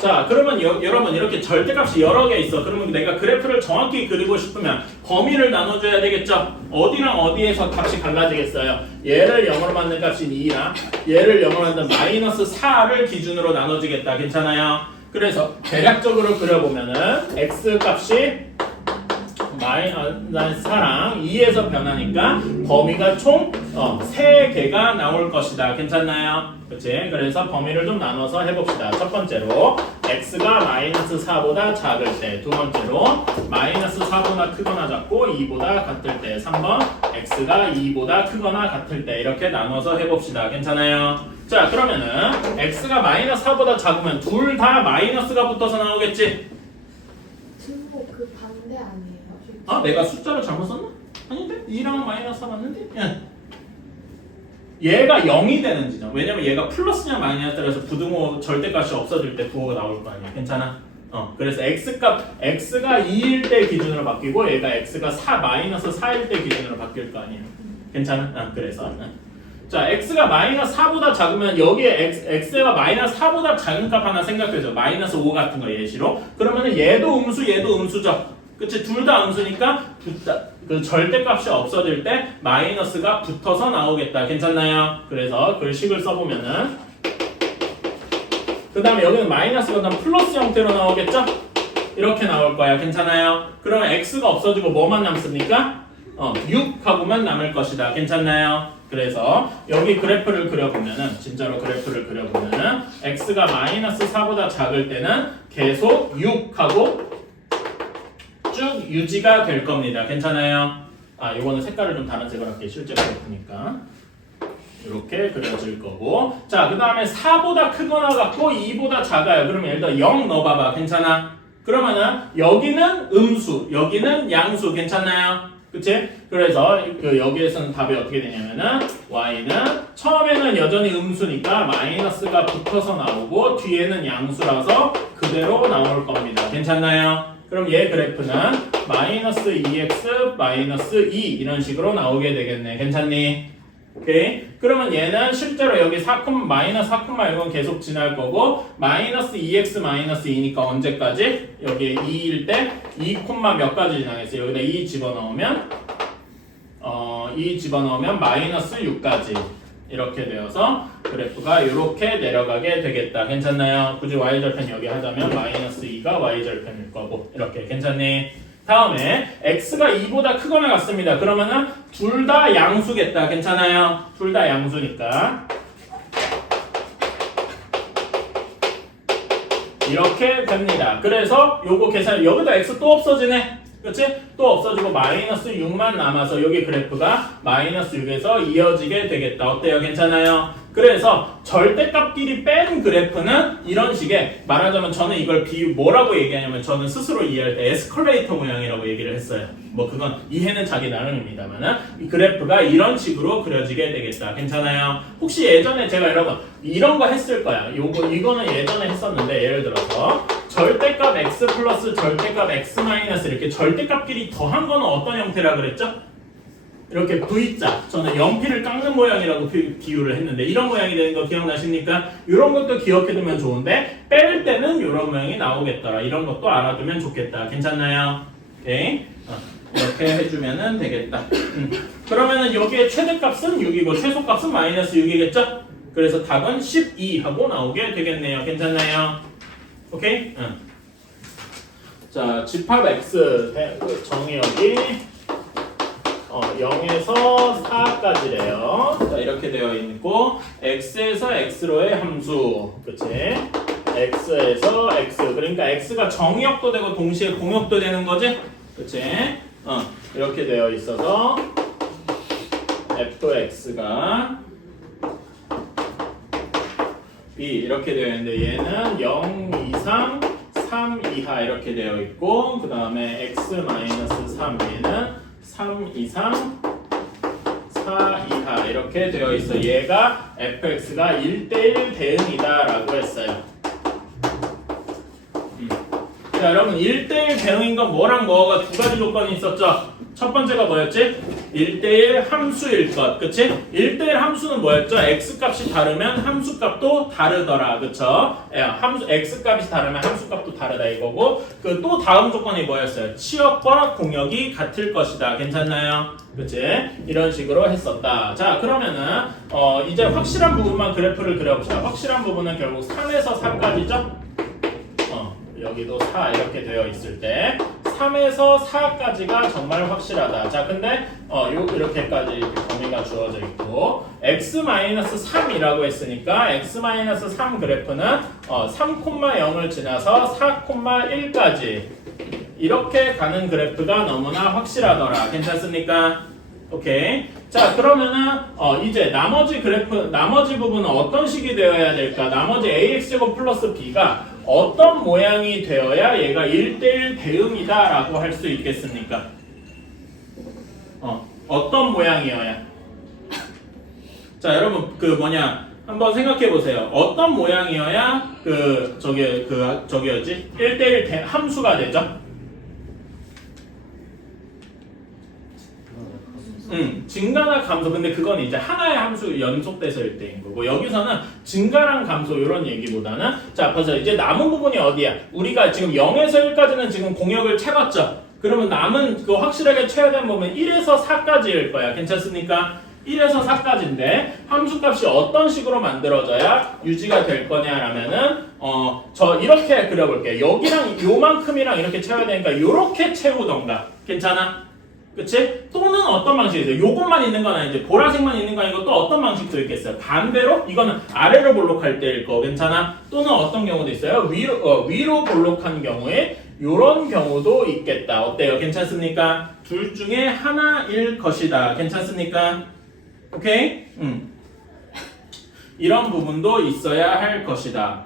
자, 그러면 여러분 이렇게 절대값이 여러 개 있어. 그러면 내가 그래프를 정확히 그리고 싶으면 범위를 나눠줘야 되겠죠? 어디랑 어디에서 값이 갈라지겠어요? 얘를 0으로 만든 값인 2랑 얘를 0으로 만든 마이너스 4를 기준으로 나눠지겠다. 괜찮아요? 그래서 대략적으로 그려보면은 x 값이 마이너스 4랑 2에서 변하니까 범위가 총 3개가 나올 것이다. 괜찮나요? 그치? 그래서 범위를 좀 나눠서 해봅시다. 첫 번째로 x가 마이너스 4보다 작을 때, 두 번째로 마이너스 4보다 크거나 작고 2보다 같을 때, 3번 x가 2보다 크거나 같을 때 이렇게 나눠서 해봅시다. 괜찮아요? 자, 그러면은 x가 마이너스 4보다 작으면 둘 다 마이너스가 붙어서 나오겠지? 등호 그 반대 아니에요? 아, 내가 숫자를 잘못 썼나? 아닌데? 2랑 마이너스 4 맞는데? 얘가 0이 되는 지점. 왜냐면 얘가 플러스냐 마이너스라서 부등호 절대값이 없어질 때 부호가 나올 거 아니야. 괜찮아? 그래서 x가 2일 때 기준으로 바뀌고 얘가 x가 마이너스 4일 때 기준으로 바뀔 거 아니에요. 괜찮아? 그래서 자, x가 마이너스 4보다 작으면 여기에 x가 마이너스 4보다 작은 값 하나 생각해줘. 마이너스 5 같은 거 예시로. 그러면은 얘도 음수죠. 그치? 둘 다 음수니까 그 절대값이 없어질 때 마이너스가 붙어서 나오겠다. 괜찮나요? 그래서 글식을 써보면은 그 다음에 여기는 마이너스가 그럼 플러스 형태로 나오겠죠? 이렇게 나올 거야. 괜찮아요? 그러면 x가 없어지고 뭐만 남습니까? 6하고만 남을 것이다. 괜찮나요? 그래서 여기 그래프를 그려보면은 진짜로 그래프를 그려보면은 x가 마이너스 4보다 작을 때는 계속 6하고 쭉 유지가 될 겁니다. 괜찮아요? 이거는 색깔을 좀 다른 색으로 할게요. 실제 그래프니까 이렇게 그려질 거고, 자, 그 다음에 4보다 크거나 같고 2보다 작아요. 그러면 예를 들어 0 넣어봐봐. 괜찮아? 그러면은 여기는 음수, 여기는 양수. 괜찮나요? 그치? 그래서 여기에서는 답이 어떻게 되냐면은 y는 처음에는 여전히 음수니까 마이너스가 붙어서 나오고 뒤에는 양수라서 그대로 나올 겁니다. 괜찮나요? 그럼 얘 그래프는 마이너스 2x 마이너스 2 이런 식으로 나오게 되겠네. 괜찮니? 오케이. 그러면 얘는 실제로 여기 마이너스 4,1은 계속 지날 거고 마이너스 2x 마이너스 2니까 언제까지? 여기 2일 때 2, 몇 가지 지나겠어요. 여기다 2 집어넣으면 마이너스 6까지 이렇게 되어서 그래프가 이렇게 내려가게 되겠다. 괜찮나요? 굳이 y절편 여기 하자면 마이너스 2가 y절편일 거고 이렇게. 괜찮니? 다음에 x가 2보다 크거나 같습니다. 그러면은 둘 다 양수겠다. 괜찮아요? 둘 다 양수니까 이렇게 됩니다. 그래서 요거 계산, 여기다 x 또 없어지네. 그치? 또 없어지고 마이너스 6만 남아서 여기 그래프가 마이너스 6에서 이어지게 되겠다. 어때요? 괜찮아요? 그래서 절대값끼리 뺀 그래프는 이런 식의 말하자면 저는 이걸 뭐라고 얘기하냐면 저는 스스로 이해할 때 에스컬레이터 모양이라고 얘기를 했어요. 뭐 그건 이해는 자기 나름입니다만은 이 그래프가 이런 식으로 그려지게 되겠다. 괜찮아요? 혹시 예전에 제가 여러분 이런 거 했을 거야. 이거는 예전에 했었는데 예를 들어서 절대값 x 플러스 절대값 x 마이너스 이렇게 절대값끼리 더한 거는 어떤 형태라 그랬죠? 이렇게 V자, 저는 연필을 깎는 모양이라고 비유를 했는데 이런 모양이 되는 거 기억나십니까? 이런 것도 기억해두면 좋은데 뺄 때는 이런 모양이 나오겠더라. 이런 것도 알아두면 좋겠다. 괜찮나요? 오케이? 이렇게 해주면 되겠다. 그러면은 여기에 최대값은 6이고 최소값은 마이너스 6이겠죠? 그래서 답은 12 하고 나오게 되겠네요. 괜찮나요? 오케이? 자, 집합 x 정의역이 0에서 4까지래요. 자, 이렇게 되어 있고 x에서 x로의 함수, 그치? x에서 x, 그러니까 x가 정의역도 되고 동시에 공역도 되는 거지? 그치? 이렇게 되어 있어서 fx가 b 이렇게 되어 있는데 얘는 0 이상 3 이하 이렇게 되어 있고 그 다음에 x-3 얘는 3 이상 4 이하 이렇게 되어 있어. 얘가 fx가 1대1 대응이다 라고 했어요. 자, 여러분 1대1 대응인 건 뭐랑 뭐가 두 가지 조건이 있었죠? 첫 번째가 뭐였지? 1대1 함수일 것, 그치? 1대1 함수는 뭐였죠? x값이 다르면 함수값도 다르더라, 그쵸? x값이 다르면 함수값도 다르다 이거고 그 또 다음 조건이 뭐였어요? 치역과 공역이 같을 것이다. 괜찮나요? 그치? 이런 식으로 했었다. 자, 그러면은 이제 확실한 부분만 그래프를 그려봅시다. 확실한 부분은 결국 3에서 4까지죠? 여기도 4 이렇게 되어 있을 때 3에서 4까지가 정말 확실하다. 자, 근데 이렇게까지 범위가 주어져 있고 x-3이라고 했으니까 x-3 그래프는 3,0을 지나서 4,1까지 이렇게 가는 그래프가 너무나 확실하더라. 괜찮습니까? 오케이. 자, 그러면은 이제 나머지 부분은 어떤 식이 되어야 될까? 나머지 ax제곱 플러스 b가 어떤 모양이 되어야 얘가 1대1 대응이다 라고 할 수 있겠습니까? 어떤 모양이어야? 자, 여러분 한번 생각해 보세요. 어떤 모양이어야 저기였지? 1대1 함수가 되죠? 증가나 감소. 근데 그건 이제 하나의 함수 연속돼서일 때인 거고 여기서는 증가랑 감소 이런 얘기보다는 자, 벌써 이제 남은 부분이 어디야? 우리가 지금 0에서 1까지는 지금 공역을 채웠죠? 그러면 남은 그 확실하게 채워야 되는 부분은 1에서 4까지일 거야. 괜찮습니까? 1에서 4까지인데 함수값이 어떤 식으로 만들어져야 유지가 될 거냐라면은 저 이렇게 그려볼게요. 여기랑 요만큼이랑 이렇게 채워야 되니까 요렇게 채우던가. 괜찮아? 그치? 또는 어떤 방식이 있어요? 요것만 있는 건 아니지. 보라색만 있는 거 아니고 또 어떤 방식도 있겠어요. 반대로 이거는 아래로 볼록할 때일 거. 괜찮아? 또는 어떤 경우도 있어요. 위로 볼록한 경우에 요런 경우도 있겠다. 어때요? 괜찮습니까? 둘 중에 하나일 것이다. 괜찮습니까? 오케이? 이런 부분도 있어야 할 것이다.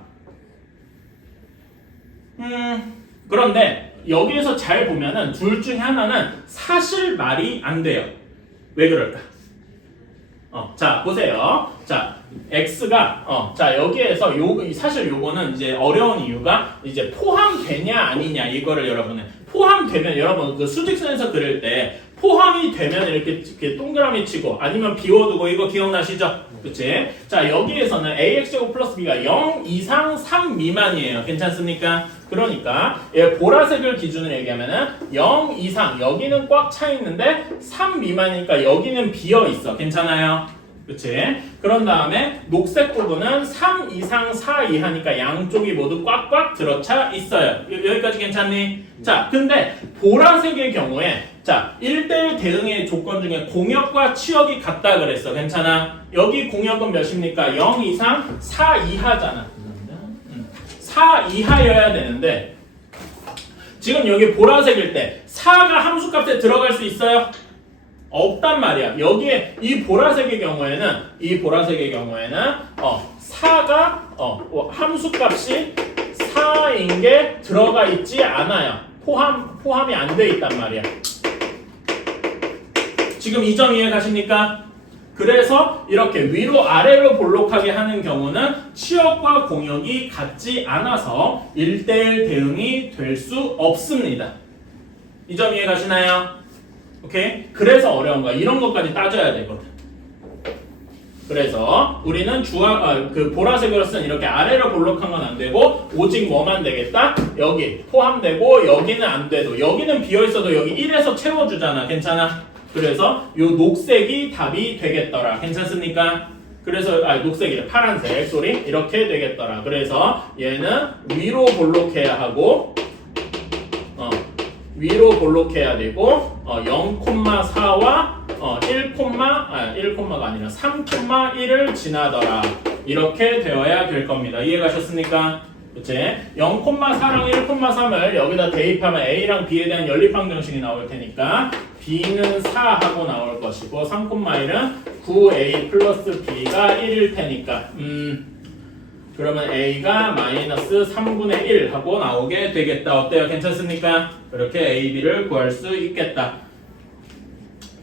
그런데 여기에서 잘 보면은 둘 중에 하나는 사실 말이 안 돼요. 왜 그럴까? 자, 보세요. 자, x가 자, 여기에서 사실 요거는 이제 어려운 이유가 이제 포함되냐 아니냐 이거를 여러분은 포함되면 여러분 그 수직선에서 그릴 때 포함이 되면 이렇게 동그라미 치고 아니면 비워두고 이거 기억나시죠? 그치? 자, 여기에서는 ax제곱 플러스 b가 0 이상 3 미만이에요. 괜찮습니까? 그러니까 보라색을 기준으로 얘기하면은 0 이상 여기는 꽉 차 있는데 3 미만이니까 여기는 비어 있어. 괜찮아요? 그치? 그런 다음에 녹색 부분은 3 이상 4 이하니까 양쪽이 모두 꽉꽉 들어차 있어요. 여기까지 괜찮니? 자, 근데 보라색의 경우에 자, 1대1 대응의 조건 중에 공역과 치역이 같다 그랬어. 괜찮아? 여기 공역은 몇입니까? 0 이상 4 이하잖아. 4 이하여야 되는데 지금 여기 보라색일 때 4가 함수값에 들어갈 수 있어요? 없단 말이야. 여기에 이 보라색의 경우에는 4가 함수값이 4인 게 들어가 있지 않아요. 포함이 안 돼 있단 말이야. 지금 이 점 이해 가십니까? 그래서 이렇게 위로 아래로 볼록하게 하는 경우는 취역과 공역이 같지 않아서 1대1 대응이 될 수 없습니다. 이 점 이해 가시나요? 오케이? 그래서 어려운 거야. 이런 것까지 따져야 되거든. 그래서 우리는 그 보라색으로 쓴 이렇게 아래로 볼록한 건 안 되고 오직 뭐만 되겠다? 여기 포함되고 여기는 안 돼도 여기는 비어 있어도 여기 1에서 채워주잖아. 괜찮아? 그래서 요 녹색이 답이 되겠더라. 괜찮습니까? 그래서 녹색이래. 파란색 소리 이렇게 되겠더라. 그래서 얘는 위로 볼록해야 하고 위로 볼록해야 되고 0,4와 1,1가 아니라 3,1을 지나더라. 이렇게 되어야 될 겁니다. 이해 가셨습니까? 그치? 0,4랑 1,3을 여기다 대입하면 A랑 B에 대한 연립방정식이 나올 테니까 B는 4 하고 나올 것이고 3,1은 9A 플러스 B가 1일 테니까 그러면 A가 마이너스 3분의 1 하고 나오게 되겠다. 어때요? 괜찮습니까? 이렇게 A, B를 구할 수 있겠다.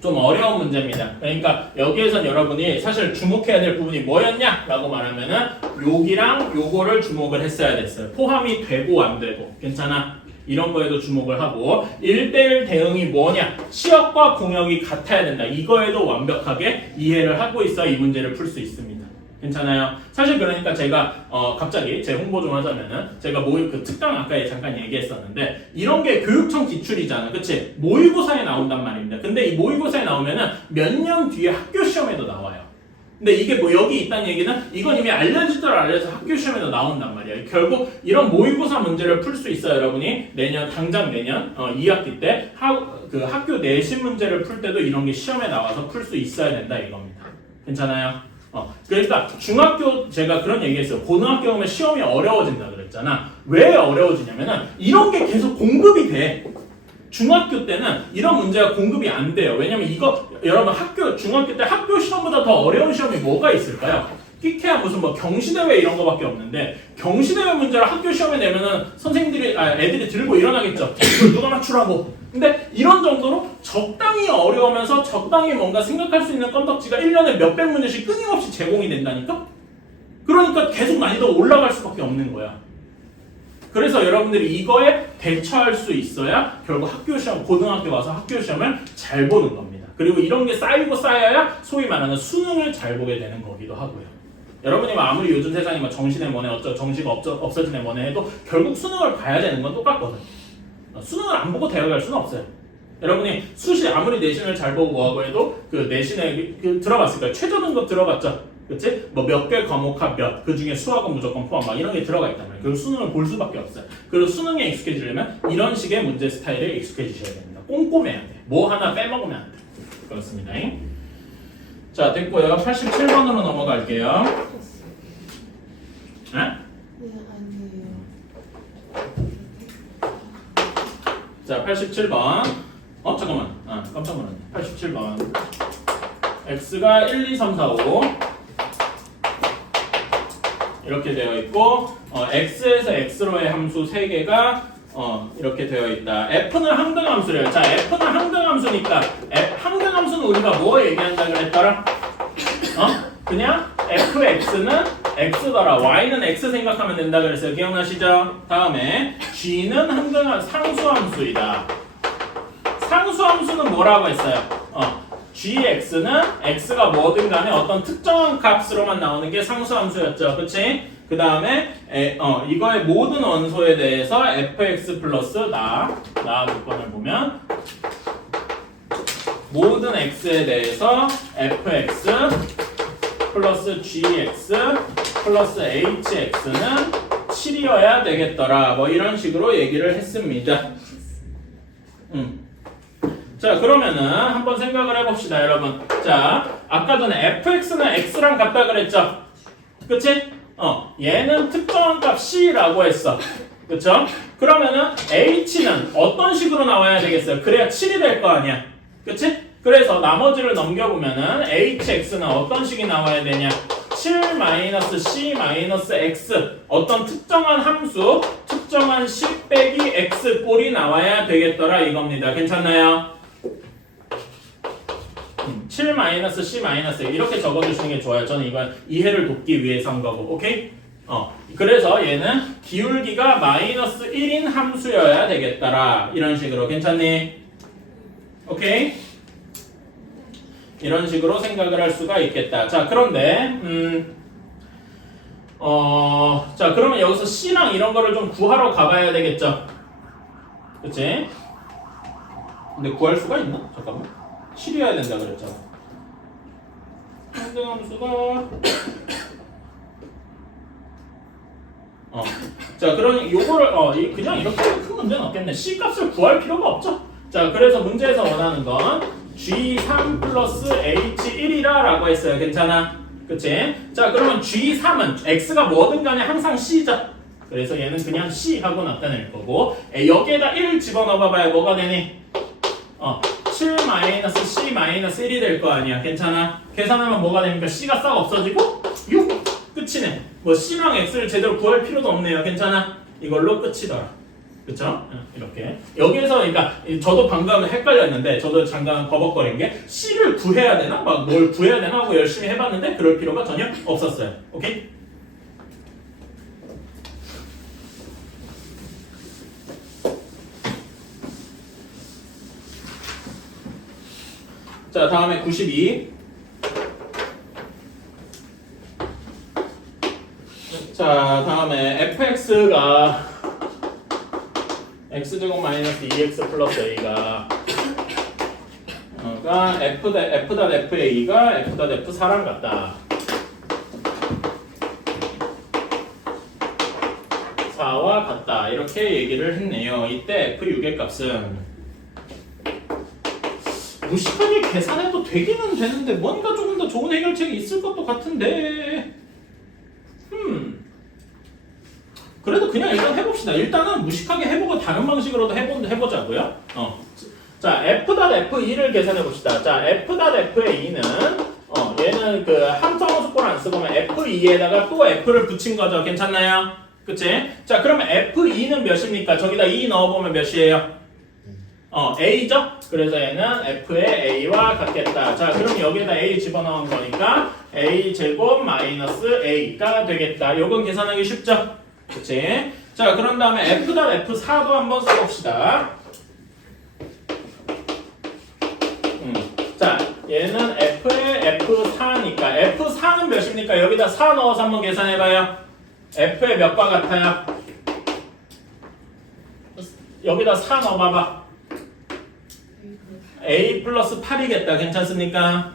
좀 어려운 문제입니다. 그러니까 여기에선 여러분이 사실 주목해야 될 부분이 뭐였냐? 라고 말하면은 여기랑 요거를 주목을 했어야 됐어요. 포함이 되고 안 되고. 괜찮아? 이런 거에도 주목을 하고 1대1 대응이 뭐냐? 취역과 공역이 같아야 된다. 이거에도 완벽하게 이해를 하고 있어 이 문제를 풀 수 있습니다. 괜찮아요? 사실 그러니까 제가 갑자기 제 홍보 좀 하자면은 제가 그 특강 아까 잠깐 얘기했었는데 이런 게 교육청 기출이잖아. 그치? 모의고사에 나온단 말입니다. 근데 이 모의고사에 나오면은 몇 년 뒤에 학교 시험에도 나와요. 근데 이게 뭐 여기 있다는 얘기는 이건 이미 알려지더라 알려서 학교 시험에도 나온단 말이야. 결국 이런 모의고사 문제를 풀 수 있어요. 여러분이 당장 내년 2학기 때 그 학교 내신 문제를 풀 때도 이런 게 시험에 나와서 풀 수 있어야 된다 이겁니다. 괜찮아요? 그러니까 중학교 제가 그런 얘기했어요. 고등학교 오면 시험이 어려워진다 그랬잖아. 왜 어려워지냐면은 이런 게 계속 공급이 돼. 중학교 때는 이런 문제가 공급이 안 돼요. 왜냐면 이거 여러분 중학교 때 학교 시험보다 더 어려운 시험이 뭐가 있을까요? 끼케야 무슨 뭐 경시대회 이런 거밖에 없는데 경시대회 문제를 학교 시험에 내면은 애들이 들고 일어나겠죠. 이걸 누가 맞추라고. 근데 이런 정도로 적당히 어려우면서 적당히 뭔가 생각할 수 있는 건덕지가 1년에 몇백 문제씩 끊임없이 제공이 된다니까? 그러니까 계속 난이도가 올라갈 수밖에 없는 거야. 그래서 여러분들이 이거에 대처할 수 있어야 결국 학교 시험, 고등학교 와서 학교 시험을 잘 보는 겁니다. 그리고 이런 게 쌓이고 쌓여야 소위 말하는 수능을 잘 보게 되는 거기도 하고요. 여러분이 아무리 요즘 세상이 정시내 뭐네 정시가 없어지네 뭐네 해도 결국 수능을 봐야 되는 건 똑같거든. 수능을 안 보고 대학 갈 수는 없어요. 여러분이 수시 아무리 내신을 잘 보고 뭐하고 해도 그 내신에 들어봤을 거예요. 최저 등급 들어갔죠. 그치? 뭐 몇 개 과목 합 몇, 그 중에 수학은 무조건 포함, 막 이런 게 들어가 있단 말이에요. 그리고 수능을 볼 수밖에 없어요. 그리고 수능에 익숙해지려면 이런 식의 문제 스타일에 익숙해지셔야 됩니다. 꼼꼼해야 돼. 뭐 하나 빼먹으면 안 돼. 그렇습니다. 자, 됐고요. 87번으로 넘어갈게요. 네? 네, 아니에요. 자, 87번. 잠깐만. 깜짝 놀랐네. 87번. x가 1, 2, 3, 4, 5 이렇게 되어 있고 x에서 x로의 함수 3개가 이렇게 되어 있다. f는 항등함수래요. 자, f는 항등함수니까 항등함수는 우리가 뭐 얘기한다 그랬더라? 그냥 fx는 x더라. y는 x 생각하면 된다 그랬어요. 기억나시죠? 다음에 g는 상수함수이다. 상수함수는 뭐라고 했어요? gx는 x가 뭐든 간에 어떤 특정한 값으로만 나오는 게 상수함수였죠. 그치? 그 다음에 이거의 모든 원소에 대해서 fx 플러스 나 조건을 보면 모든 x에 대해서 fx 플러스 gx 플러스 hx는 7이어야 되겠더라. 뭐 이런 식으로 얘기를 했습니다. 자, 그러면은 한번 생각을 해봅시다, 여러분. 자, 아까 전에 fx는 x랑 같다 그랬죠? 그치? 얘는 특정한 값 c라고 했어. 그쵸? 그러면은 h는 어떤 식으로 나와야 되겠어요? 그래야 7이 될 거 아니야. 그치? 그래서 나머지를 넘겨보면은 hx는 어떤 식이 나와야 되냐? 7-c-x 어떤 특정한 함수, 특정한 10 빼기 x 꼴이 나와야 되겠더라 이겁니다. 괜찮나요? 7-c-x 이렇게 적어주시는 게 좋아요. 저는 이건 이해를 돕기 위해서 한 거고, 오케이? 그래서 얘는 기울기가 마이너스 1인 함수여야 되겠더라. 이런 식으로 괜찮니? 오케이? 이런 식으로 생각을 할 수가 있겠다. 자, 그런데 자, 그러면 여기서 C랑 이런 거를 좀 구하러 가봐야 되겠죠? 그치? 근데 구할 수가 있나? 잠깐만. 7이어야 된다 그랬잖아. 상등함수가 자, 그러니 요거를 그냥 이렇게 하면 큰 문제는 없겠네. C 값을 구할 필요가 없죠. 자, 그래서 문제에서 원하는 건 G3 플러스 H1이라 라고 했어요. 괜찮아? 그치? 자, 그러면 G3은 X가 뭐든 간에 항상 C죠. 그래서 얘는 그냥 C 하고 나타낼 거고, 여기에다 1 집어넣어 봐봐요. 뭐가 되니? 7-c-1이 될 거 아니야. 괜찮아? 계산하면 뭐가 되니까 C가 싹 없어지고 6! 끝이네. 뭐 C랑 X를 제대로 구할 필요도 없네요. 괜찮아? 이걸로 끝이더라. 그쵸? 이렇게. 여기에서, 그러니까, 저도 방금 헷갈렸는데, 저도 잠깐 버벅거린 게, C를 구해야 되나? 막 뭘 구해야 되나? 하고 열심히 해봤는데, 그럴 필요가 전혀 없었어요. 오케이? 자, 다음에 92. 자, 다음에 fx가 x제곱 마이너스 2x 플러스 a가 f.fa가 f.f4랑 같다. 4와 같다. 이렇게 얘기를 했네요. 이때 f6의 값은 무식하게 계산해도 되기는 되는데 뭔가 조금 더 좋은 해결책이 있을 것도 같은데 그래도 그냥 일단 해봅시다. 일단은 무식하게 해보고 다른 방식으로도 해보자고요. 자, f.f2를 계산해봅시다. 자, f.f의 2는 얘는 그 함수하고 수꼴 안 쓰고 f2에다가 또 f를 붙인 거죠. 괜찮나요? 그치? 자, 그러면 f2는 몇입니까? 저기다 2 넣어보면 몇이에요? a죠? 그래서 얘는 f의 a와 같겠다. 자, 그럼 여기에다 a 집어넣은 거니까 a 제곱 마이너스 a가 되겠다. 요건 계산하기 쉽죠? 그치? 자, 그런 다음에 f.f4도 한번 써봅시다. 자, 얘는 f의 f4니까 f4는 몇입니까? 여기다 4 넣어서 한번 계산해봐요. f의 몇과 같아요? 여기다 4 넣어봐봐. a 플러스 8이겠다. 괜찮습니까?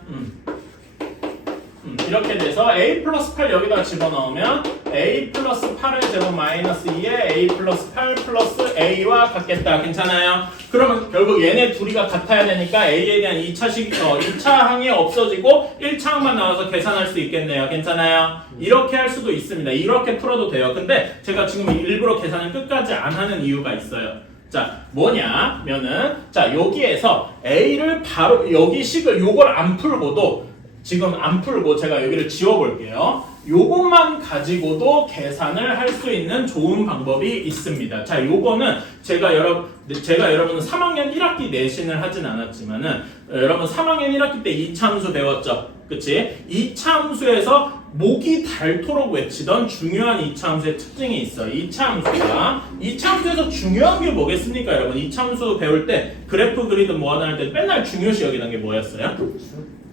이렇게 돼서 a 플러스 8 여기다 집어넣으면 a 플러스 8의 제곱 마이너스 2에 a 플러스 8 플러스 a와 같겠다. 괜찮아요? 그러면 결국 얘네 둘이가 같아야 되니까 a에 대한 2차 항이 없어지고 1차 항만 나와서 계산할 수 있겠네요. 괜찮아요? 이렇게 할 수도 있습니다. 이렇게 풀어도 돼요. 근데 제가 지금 일부러 계산을 끝까지 안 하는 이유가 있어요. 자, 뭐냐면은 자, 여기에서 a를 바로 여기 식을 요걸 안 풀고도 지금 안 풀고 제가 여기를 지워볼게요. 요것만 가지고도 계산을 할 수 있는 좋은 방법이 있습니다. 자, 요거는 제가 여러분 3학년 1학기 내신을 하진 않았지만은 여러분 3학년 1학기 때 이차함수 배웠죠? 그치? 이차함수에서 목이 닳도록 외치던 중요한 이차함수의 특징이 있어. 이차함수에서 중요한 게 뭐겠습니까, 여러분? 이차함수 배울 때 그래프 그리든 뭐 하나 할 때 맨날 중요시 여기던 게 뭐였어요?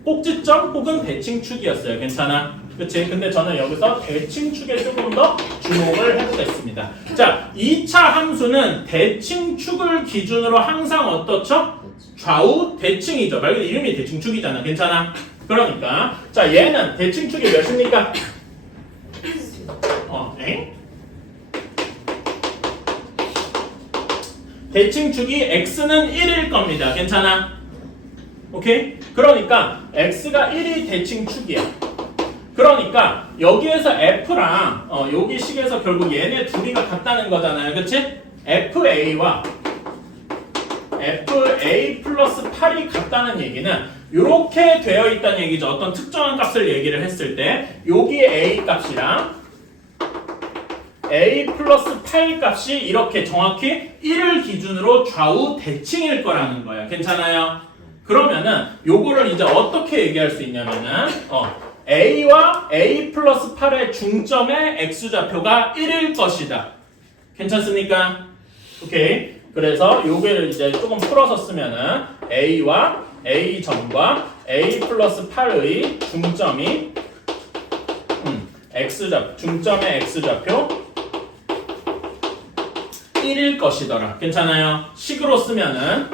꼭지점 혹은 대칭축이었어요. 괜찮아? 그치? 근데 저는 여기서 대칭축에 조금 더 주목을 해보겠습니다. 자, 2차 함수는 대칭축을 기준으로 항상 어떻죠? 좌우 대칭이죠. 말 그대로 이름이 대칭축이잖아. 괜찮아? 그러니까 자, 얘는 대칭축이 몇입니까? 대칭축이 x는 1일 겁니다. 괜찮아? 오케이? 그러니까 x가 1이 대칭축이야. 그러니까 여기에서 f랑 여기 식에서 결국 얘네 둘이가 같다는 거잖아요. 그치? fa와 FA 플러스 8이 같다는 얘기는 이렇게 되어 있다는 얘기죠. 어떤 특정한 값을 얘기를 했을 때 여기에 A 값이랑 A 플러스 8 값이 이렇게 정확히 1을 기준으로 좌우 대칭일 거라는 거예요. 괜찮아요? 그러면은 요거를 이제 어떻게 얘기할 수 있냐면은 A와 A 플러스 8의 중점의 X좌표가 1일 것이다. 괜찮습니까? 오케이. 그래서 요거를 이제 조금 풀어서 쓰면은 A와 A점과 A 플러스 8의 중점이 중점의 X좌표 1일 것이더라. 괜찮아요? 식으로 쓰면은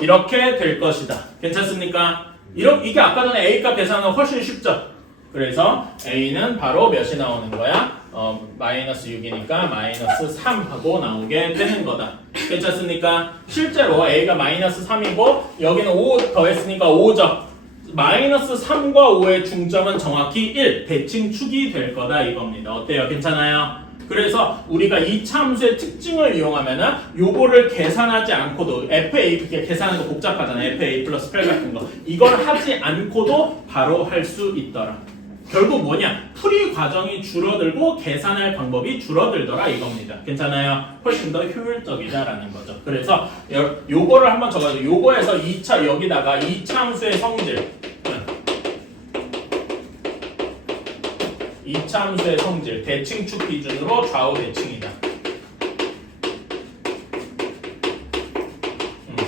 이렇게 될 것이다. 괜찮습니까? 이게 아까 전에 A값 계산은 훨씬 쉽죠? 그래서 A는 바로 몇이 나오는 거야? 마이너스 6이니까 마이너스 3 하고 나오게 되는 거다. 괜찮습니까? 실제로 A가 마이너스 3이고 여기는 5 더했으니까 5죠. 마이너스 3과 5의 중점은 정확히 1, 대칭축이 될 거다 이겁니다. 어때요? 괜찮아요? 그래서 우리가 이 참수의 특징을 이용하면은 요거를 계산하지 않고도 FA 계산하는 거 복잡하잖아요. FA 플러스 8 같은 거 이걸 하지 않고도 바로 할 수 있더라. 결국 뭐냐? 풀이 과정이 줄어들고 계산할 방법이 줄어들더라 이겁니다. 괜찮아요? 훨씬 더 효율적이다라는 거죠. 그래서 요거를 한번 적어줘. 요거에서 2차 여기다가 이 참수의 성질 이참수의 성질 대칭축 기준으로 좌우 대칭이다.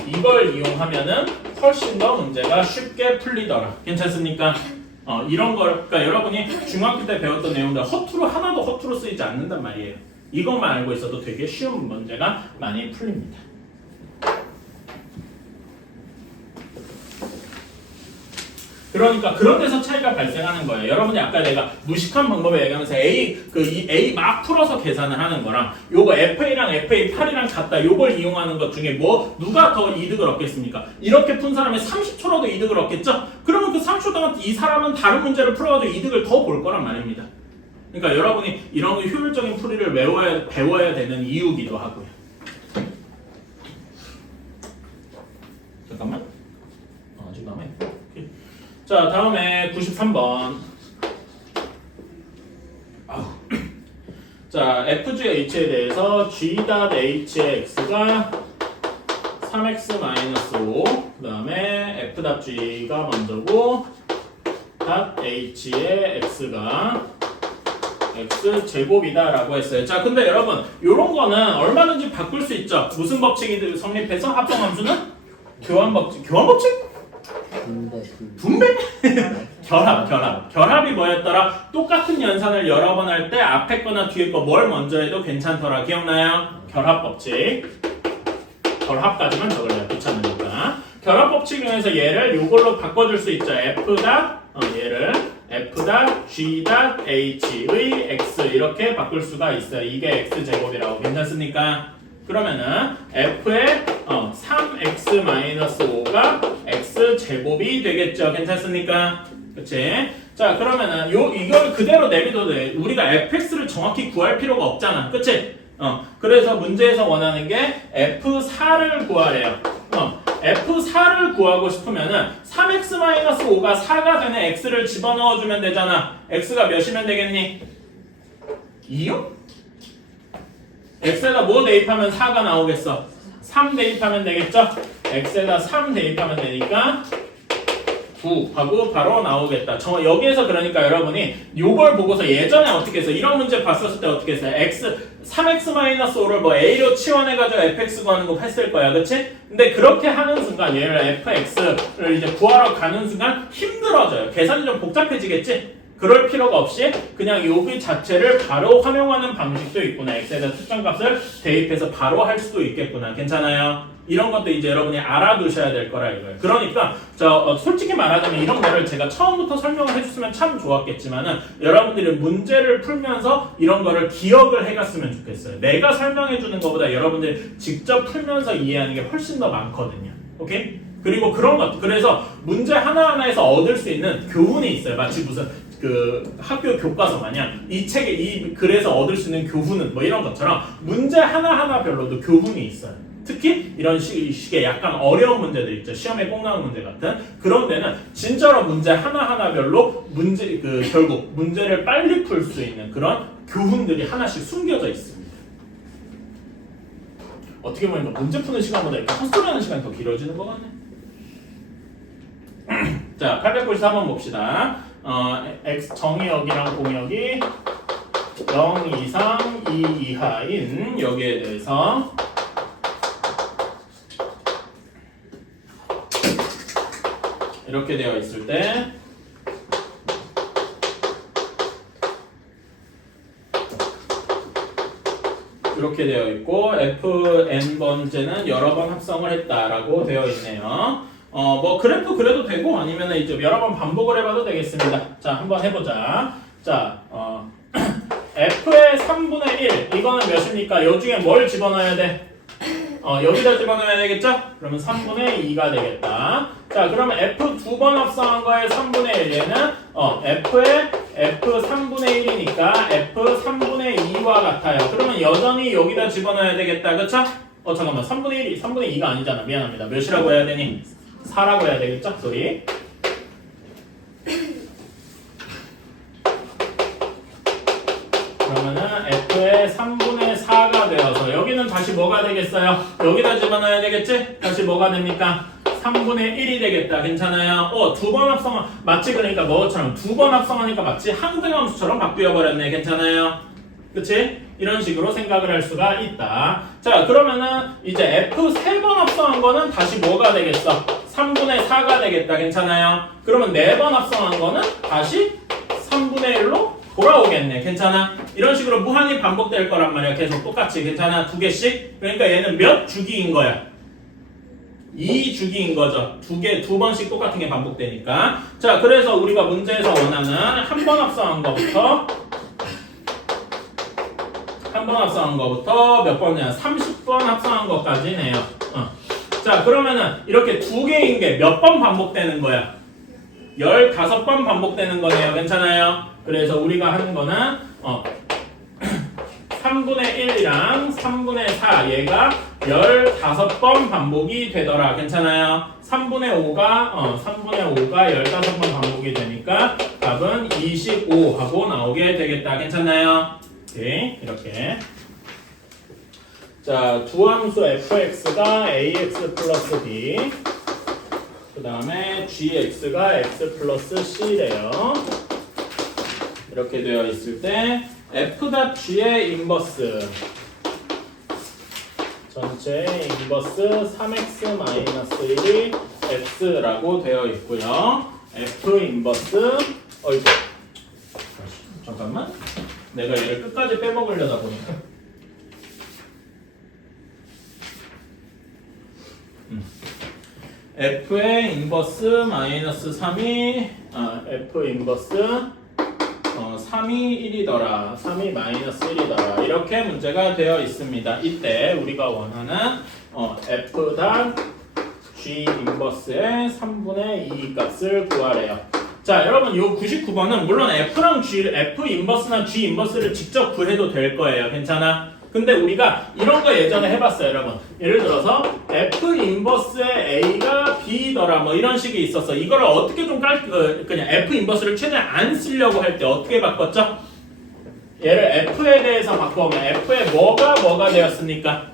이걸 이용하면은 훨씬 더 문제가 쉽게 풀리더라. 괜찮습니까? 이런 걸 그러니까 여러분이 중학교 때 배웠던 내용들 하나도 허투루 쓰이지 않는단 말이에요. 이것만 알고 있어도 되게 쉬운 문제가 많이 풀립니다. 그러니까 그런 데서 차이가 발생하는 거예요. 여러분이 아까 내가 무식한 방법에 얘기하면서 이 A 막 풀어서 계산을 하는 거랑 요거 FA랑 FA8이랑 같다. 요걸 이용하는 것 중에 누가 더 이득을 얻겠습니까? 이렇게 푼 사람이 30초라도 이득을 얻겠죠? 그러면 그 30초 동안 이 사람은 다른 문제를 풀어가지고 이득을 더 볼 거란 말입니다. 그러니까 여러분이 이런 효율적인 풀이를 배워야 되는 이유기도 하고요. 잠깐만. 아직 남아요. 자, 다음에 93번. 자, FGH에 대해서 G.H의 X가 3X-5, 그 다음에 F.G가 먼저고 .H의 X가 X제곱이다 라고 했어요. 자, 근데 여러분 요런 거는 얼마든지 바꿀 수 있죠. 무슨 법칙이 성립해서 합성함수는? 교환법칙? 분배? 결합이 뭐였더라? 똑같은 연산을 여러 번 할 때 앞에 거나 뒤에 거 뭘 먼저 해도 괜찮더라. 기억나요? 결합법칙. 결합까지만 적을래요. 귀찮으니까. 결합법칙 중에서 얘를 요걸로 바꿔줄 수 있죠. 얘를 F.G.H의 X 이렇게 바꿀 수가 있어요. 이게 X제곱이라고. 괜찮습니까? 그러면은 F의 3x-5가 x제곱이 되겠죠. 괜찮습니까? 그치? 자, 그러면은 이걸 그대로 내비둬도 돼. 우리가 fx를 정확히 구할 필요가 없잖아. 그치? 그래서 문제에서 원하는 게 f4를 구하래요. f4를 구하고 싶으면은 3x-5가 4가 되는 x를 집어넣어주면 되잖아. x가 몇이면 되겠니? 2요? x에다 뭐 대입하면 4가 나오겠어? 3 대입하면 되겠죠? x에다 3 대입하면 되니까 9 하고 바로 나오겠다. 여기에서 그러니까 여러분이 요걸 보고서 예전에 어떻게 했어요? 이런 문제 봤었을 때 어떻게 했어요? 3x-5를 a로 치환해가지고 fx 구하는 거 했을 거야. 그치? 근데 그렇게 하는 순간 얘를 fx를 이제 구하러 가는 순간 힘들어져요. 계산이 좀 복잡해지겠지? 그럴 필요가 없이 그냥 여기 자체를 바로 활용하는 방식도 있구나. x에다 특정값을 대입해서 바로 할 수도 있겠구나. 괜찮아요? 이런 것도 이제 여러분이 알아두셔야 될 거라 이거예요. 그러니까 솔직히 말하자면 이런 거를 제가 처음부터 설명을 해줬으면 참 좋았겠지만은 여러분들이 문제를 풀면서 이런 거를 기억을 해갔으면 좋겠어요. 내가 설명해주는 것보다 여러분들이 직접 풀면서 이해하는 게 훨씬 더 많거든요. 오케이? 그리고 그런 것, 그래서 문제 하나하나에서 얻을 수 있는 교훈이 있어요. 마치 무슨 그 학교 교과서 마냥 이 책에 이 글에서 얻을 수 있는 교훈은 뭐 이런 것처럼 문제 하나하나별로도 교훈이 있어요. 특히 이런 식의 약간 어려운 문제들 있죠. 시험에 꼭 나오는 문제 같은 그런 데는 진짜로 문제 하나하나별로 문제 결국 문제를 빨리 풀 수 있는 그런 교훈들이 하나씩 숨겨져 있습니다. 어떻게 보니까 문제 푸는 시간보다 이렇게 헛소리하는 시간이 더 길어지는 것 같네. 자, 894번 봅시다. x 정의역이랑 공역이 0 이상 2 이하인 여기에 대해서 이렇게 되어 있을 때 이렇게 되어 있고 fn번째는 여러 번 합성을 했다라고 되어 있네요. 뭐 그래프 그려도 되고 아니면 이제 여러 번 반복을 해봐도 되겠습니다. 자, 한번 해보자. 자, f의 3분의 1 이거는 몇입니까? 요 중에 뭘 집어넣어야 돼? 여기다 집어넣어야 되겠죠? 그러면 3분의 2가 되겠다. 자, 그러면 f 두 번 합성한 거에 3분의 1 얘는 f의 f 3분의 1이니까 f 3분의 2와 같아요. 그러면 여전히 여기다 집어넣어야 되겠다. 그쵸? 잠깐만 3분의 1이 3분의 2가 아니잖아. 미안합니다. 몇이라고 해야 되니? 4라고 해야 되겠죠? 소리. 그러면은 f의 3분의 4가 되어서 여기는 다시 뭐가 되겠어요? 여기다 집어넣어야 되겠지? 다시 뭐가 됩니까? 3분의 1이 되겠다. 괜찮아요? 두 번 합성 마치 그러니까 뭐처럼 두 번 합성하니까 마치 항등함수처럼 바뀌어 버렸네. 괜찮아요? 그치? 이런 식으로 생각을 할 수가 있다. 자, 그러면은 이제 f 3번 합성한 거는 다시 뭐가 되겠어? 3분의 4가 되겠다. 괜찮아요? 그러면 4번 합성한 거는 다시 3분의 1로 돌아오겠네. 괜찮아? 이런 식으로 무한히 반복될 거란 말이야. 계속 똑같이. 괜찮아? 두 개씩? 그러니까 얘는 몇 주기인 거야? 2주기인 거죠. 두 번씩 똑같은 게 반복되니까. 자, 그래서 우리가 문제에서 원하는 한 번 합성한 거부터 몇 번이냐? 30번 합성한 것까지네요. 자, 그러면은 이렇게 두 개인 게 몇 번 반복되는 거야? 15번 반복되는 거네요. 괜찮아요? 그래서 우리가 하는 거는 3분의 1이랑 3분의 4 얘가 15번 반복이 되더라. 괜찮아요? 3분의 5가 15번 반복이 되니까 답은 25 하고 나오게 되겠다. 괜찮나요? 오케이. 이렇게. 자, 두 함수 fx가 ax 플러스 b 그 다음에 gx가 x 플러스 c래요. 이렇게 되어 있을 때 f.g의 인버스 전체 인버스 3x-1이 x라고 되어 있고요. f 인버스 잠깐만 내가 얘를 끝까지 빼먹으려다 보니까 f의 인버스 마이너스 3이 f 인버스 3이 1이더라. 3이 마이너스 1이더라. 이렇게 문제가 되어 있습니다. 이때 우리가 원하는 f 단 g 인버스의 3분의 2 값을 구하래요. 자, 여러분 요 99번은 물론 f랑 f 인버스나 g 인버스를 직접 구해도 될 거예요. 괜찮아? 근데 우리가 이런 거 예전에 해봤어요, 여러분. 예를 들어서 f 인버스의 a가 b더라 뭐 이런 식이 있었어. 이거를 어떻게 좀 그냥 f 인버스를 최대한 안 쓰려고 할 때 어떻게 바꿨죠? 얘를 f에 대해서 바꾸면 f의 뭐가 되었습니까?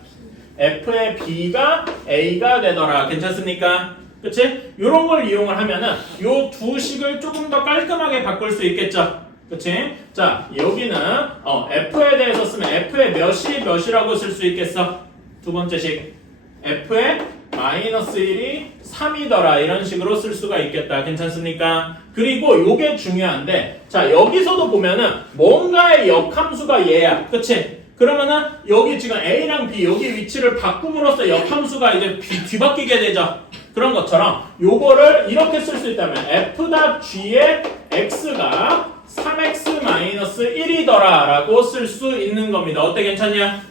f의 b가 a가 되더라. 괜찮습니까? 그치? 요런 걸 이용을 하면은 요 두 식을 조금 더 깔끔하게 바꿀 수 있겠죠? 그치? 자, 여기는 f에 대해서 쓰면 f의 몇이라고 쓸 수 있겠어? 두 번째 식 f의 마이너스 1이 3이더라 이런 식으로 쓸 수가 있겠다. 괜찮습니까? 그리고 요게 중요한데 자, 여기서도 보면은 뭔가의 역함수가 얘야. 그치? 그러면은 여기 지금 a랑 b 여기 위치를 바꿈으로써 역함수가 이제 뒤바뀌게 되죠. 그런 것처럼 요거를 이렇게 쓸 수 있다면 f.g의 x가 3x-1이더라 라고 쓸 수 있는 겁니다. 어때? 괜찮냐?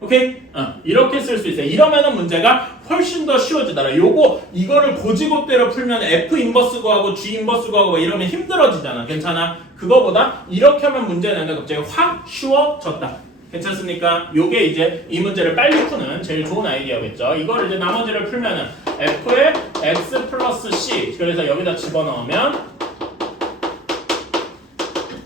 오케이? 이렇게 쓸 수 있어요. 이러면은 문제가 훨씬 더 쉬워지더라. 이거를 고지고대로 풀면 F 인버스 구하고 G 인버스 구하고 이러면 힘들어지잖아. 괜찮아? 그거보다 이렇게 하면 문제 내는 갑자기 확 쉬워졌다. 괜찮습니까? 요게 이제 이 문제를 빨리 푸는 제일 좋은 아이디어겠죠. 이거를 이제 나머지를 풀면은 F에 X 플러스 C. 그래서 여기다 집어넣으면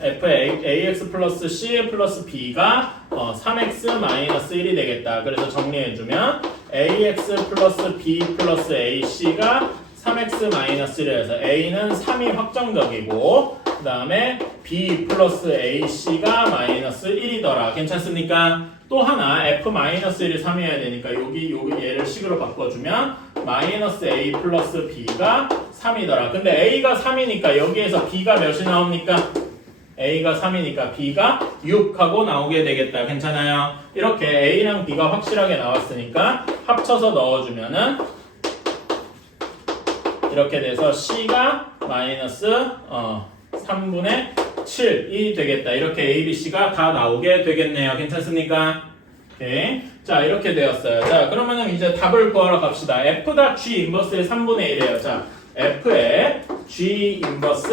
F의 AX 플러스 C 플러스 B가 3X 마이너스 1이 되겠다. 그래서 정리해주면 AX 플러스 B 플러스 AC가 3X 마이너스 1이라서 A는 3이 확정적이고 그 다음에 B 플러스 AC가 마이너스 1이더라. 괜찮습니까? 또 하나 F 마이너스 1이 3이어야 되니까 여기 얘를 식으로 바꿔주면 마이너스 A 플러스 B가 3이더라. 근데 A가 3이니까 여기에서 B가 몇이 나옵니까? A가 3이니까 B가 6하고 나오게 되겠다. 괜찮아요? 이렇게 A랑 B가 확실하게 나왔으니까 합쳐서 넣어주면은 이렇게 돼서 C가 마이너스 3분의 7이 되겠다. 이렇게 A, B, C가 다 나오게 되겠네요. 괜찮습니까? 오케이. 자, 이렇게 되었어요. 자, 그러면은 이제 답을 구하러 갑시다. F다 G 인버스의 3분의 1이에요. 자, F의 G 인버스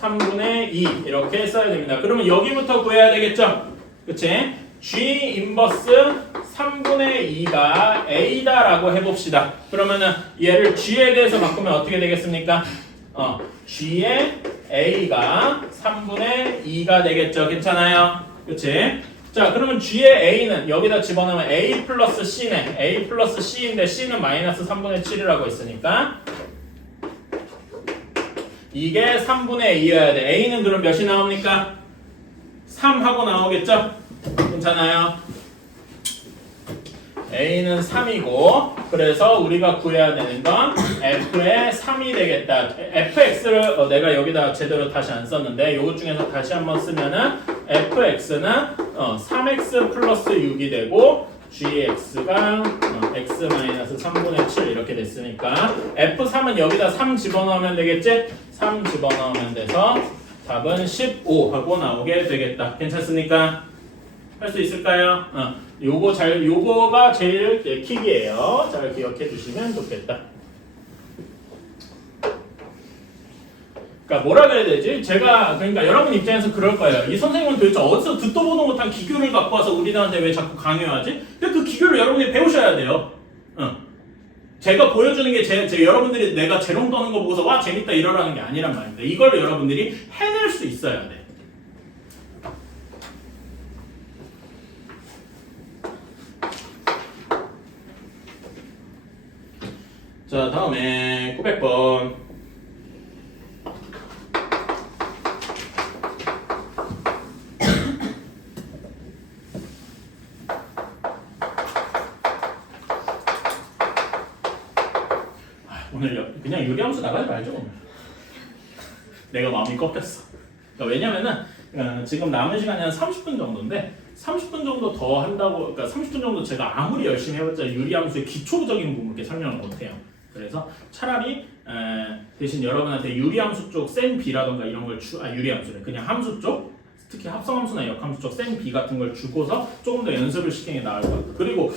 3분의 2 이렇게 써야 됩니다. 그러면 여기부터 구해야 되겠죠? 그치? G 인버스 3분의 2가 A다라고 해봅시다. 그러면은 얘를 G에 대해서 바꾸면 어떻게 되겠습니까? G의 A가 3분의 2가 되겠죠. 괜찮아요? 그치? 자, 그러면 G의 A는 여기다 집어넣으면 A 플러스 C네. A 플러스 C인데 C는 마이너스 3분의 7이라고 했으니까 이게 3분의 2여야 돼. A는 그럼 몇이 나옵니까? 3하고 나오겠죠? 괜찮아요? A는 3이고 그래서 우리가 구해야 되는 건 F의 3이 되겠다. FX를 내가 여기다 제대로 다시 안 썼는데 요것 중에서 다시 한번 쓰면은 FX는 3X 플러스 6이 되고 GX가 X-3분의 7 이렇게 됐으니까 F3은 여기다 3 집어넣으면 되겠지? 3 집어넣으면 돼서 답은 15 하고 나오게 되겠다. 괜찮습니까? 할 수 있을까요? 요거가 제일 킥이에요. 잘 기억해 주시면 좋겠다. 그러니까 뭐라 그래야 되지? 그러니까 여러분 입장에서 그럴 거예요. 이 선생님은 도대체 어디서 듣도 보도 못한 기교를 갖고 와서 우리들한테 왜 자꾸 강요하지? 그 기교를 여러분이 배우셔야 돼요. 제가 보여주는 게 여러분들이 내가 재롱 떠는 거 보고서 와 재밌다 이러라는 게 아니란 말입니다. 이걸 여러분들이 해낼 수 있어야 돼. 자, 다음에 900번. 오늘 그냥 유리함수 나가지 말죠 오늘. 내가 마음이 꺾였어. 그러니까 왜냐면은 지금 남은 시간이 한 30분 정도인데 30분 정도 더 한다고, 그러니까 30분 정도 제가 아무리 열심히 해봤자 유리함수의 기초적인 부분밖에 설명을 못해요. 그래서 차라리 대신 여러분한테 유리함수 쪽 센 B라던가 이런 걸 유리함수래. 그냥 함수 쪽, 특히 합성함수나 역함수 쪽 센 B 같은 걸 주고서 조금 더 연습을 시키는 게 나을 것 같아요. 그리고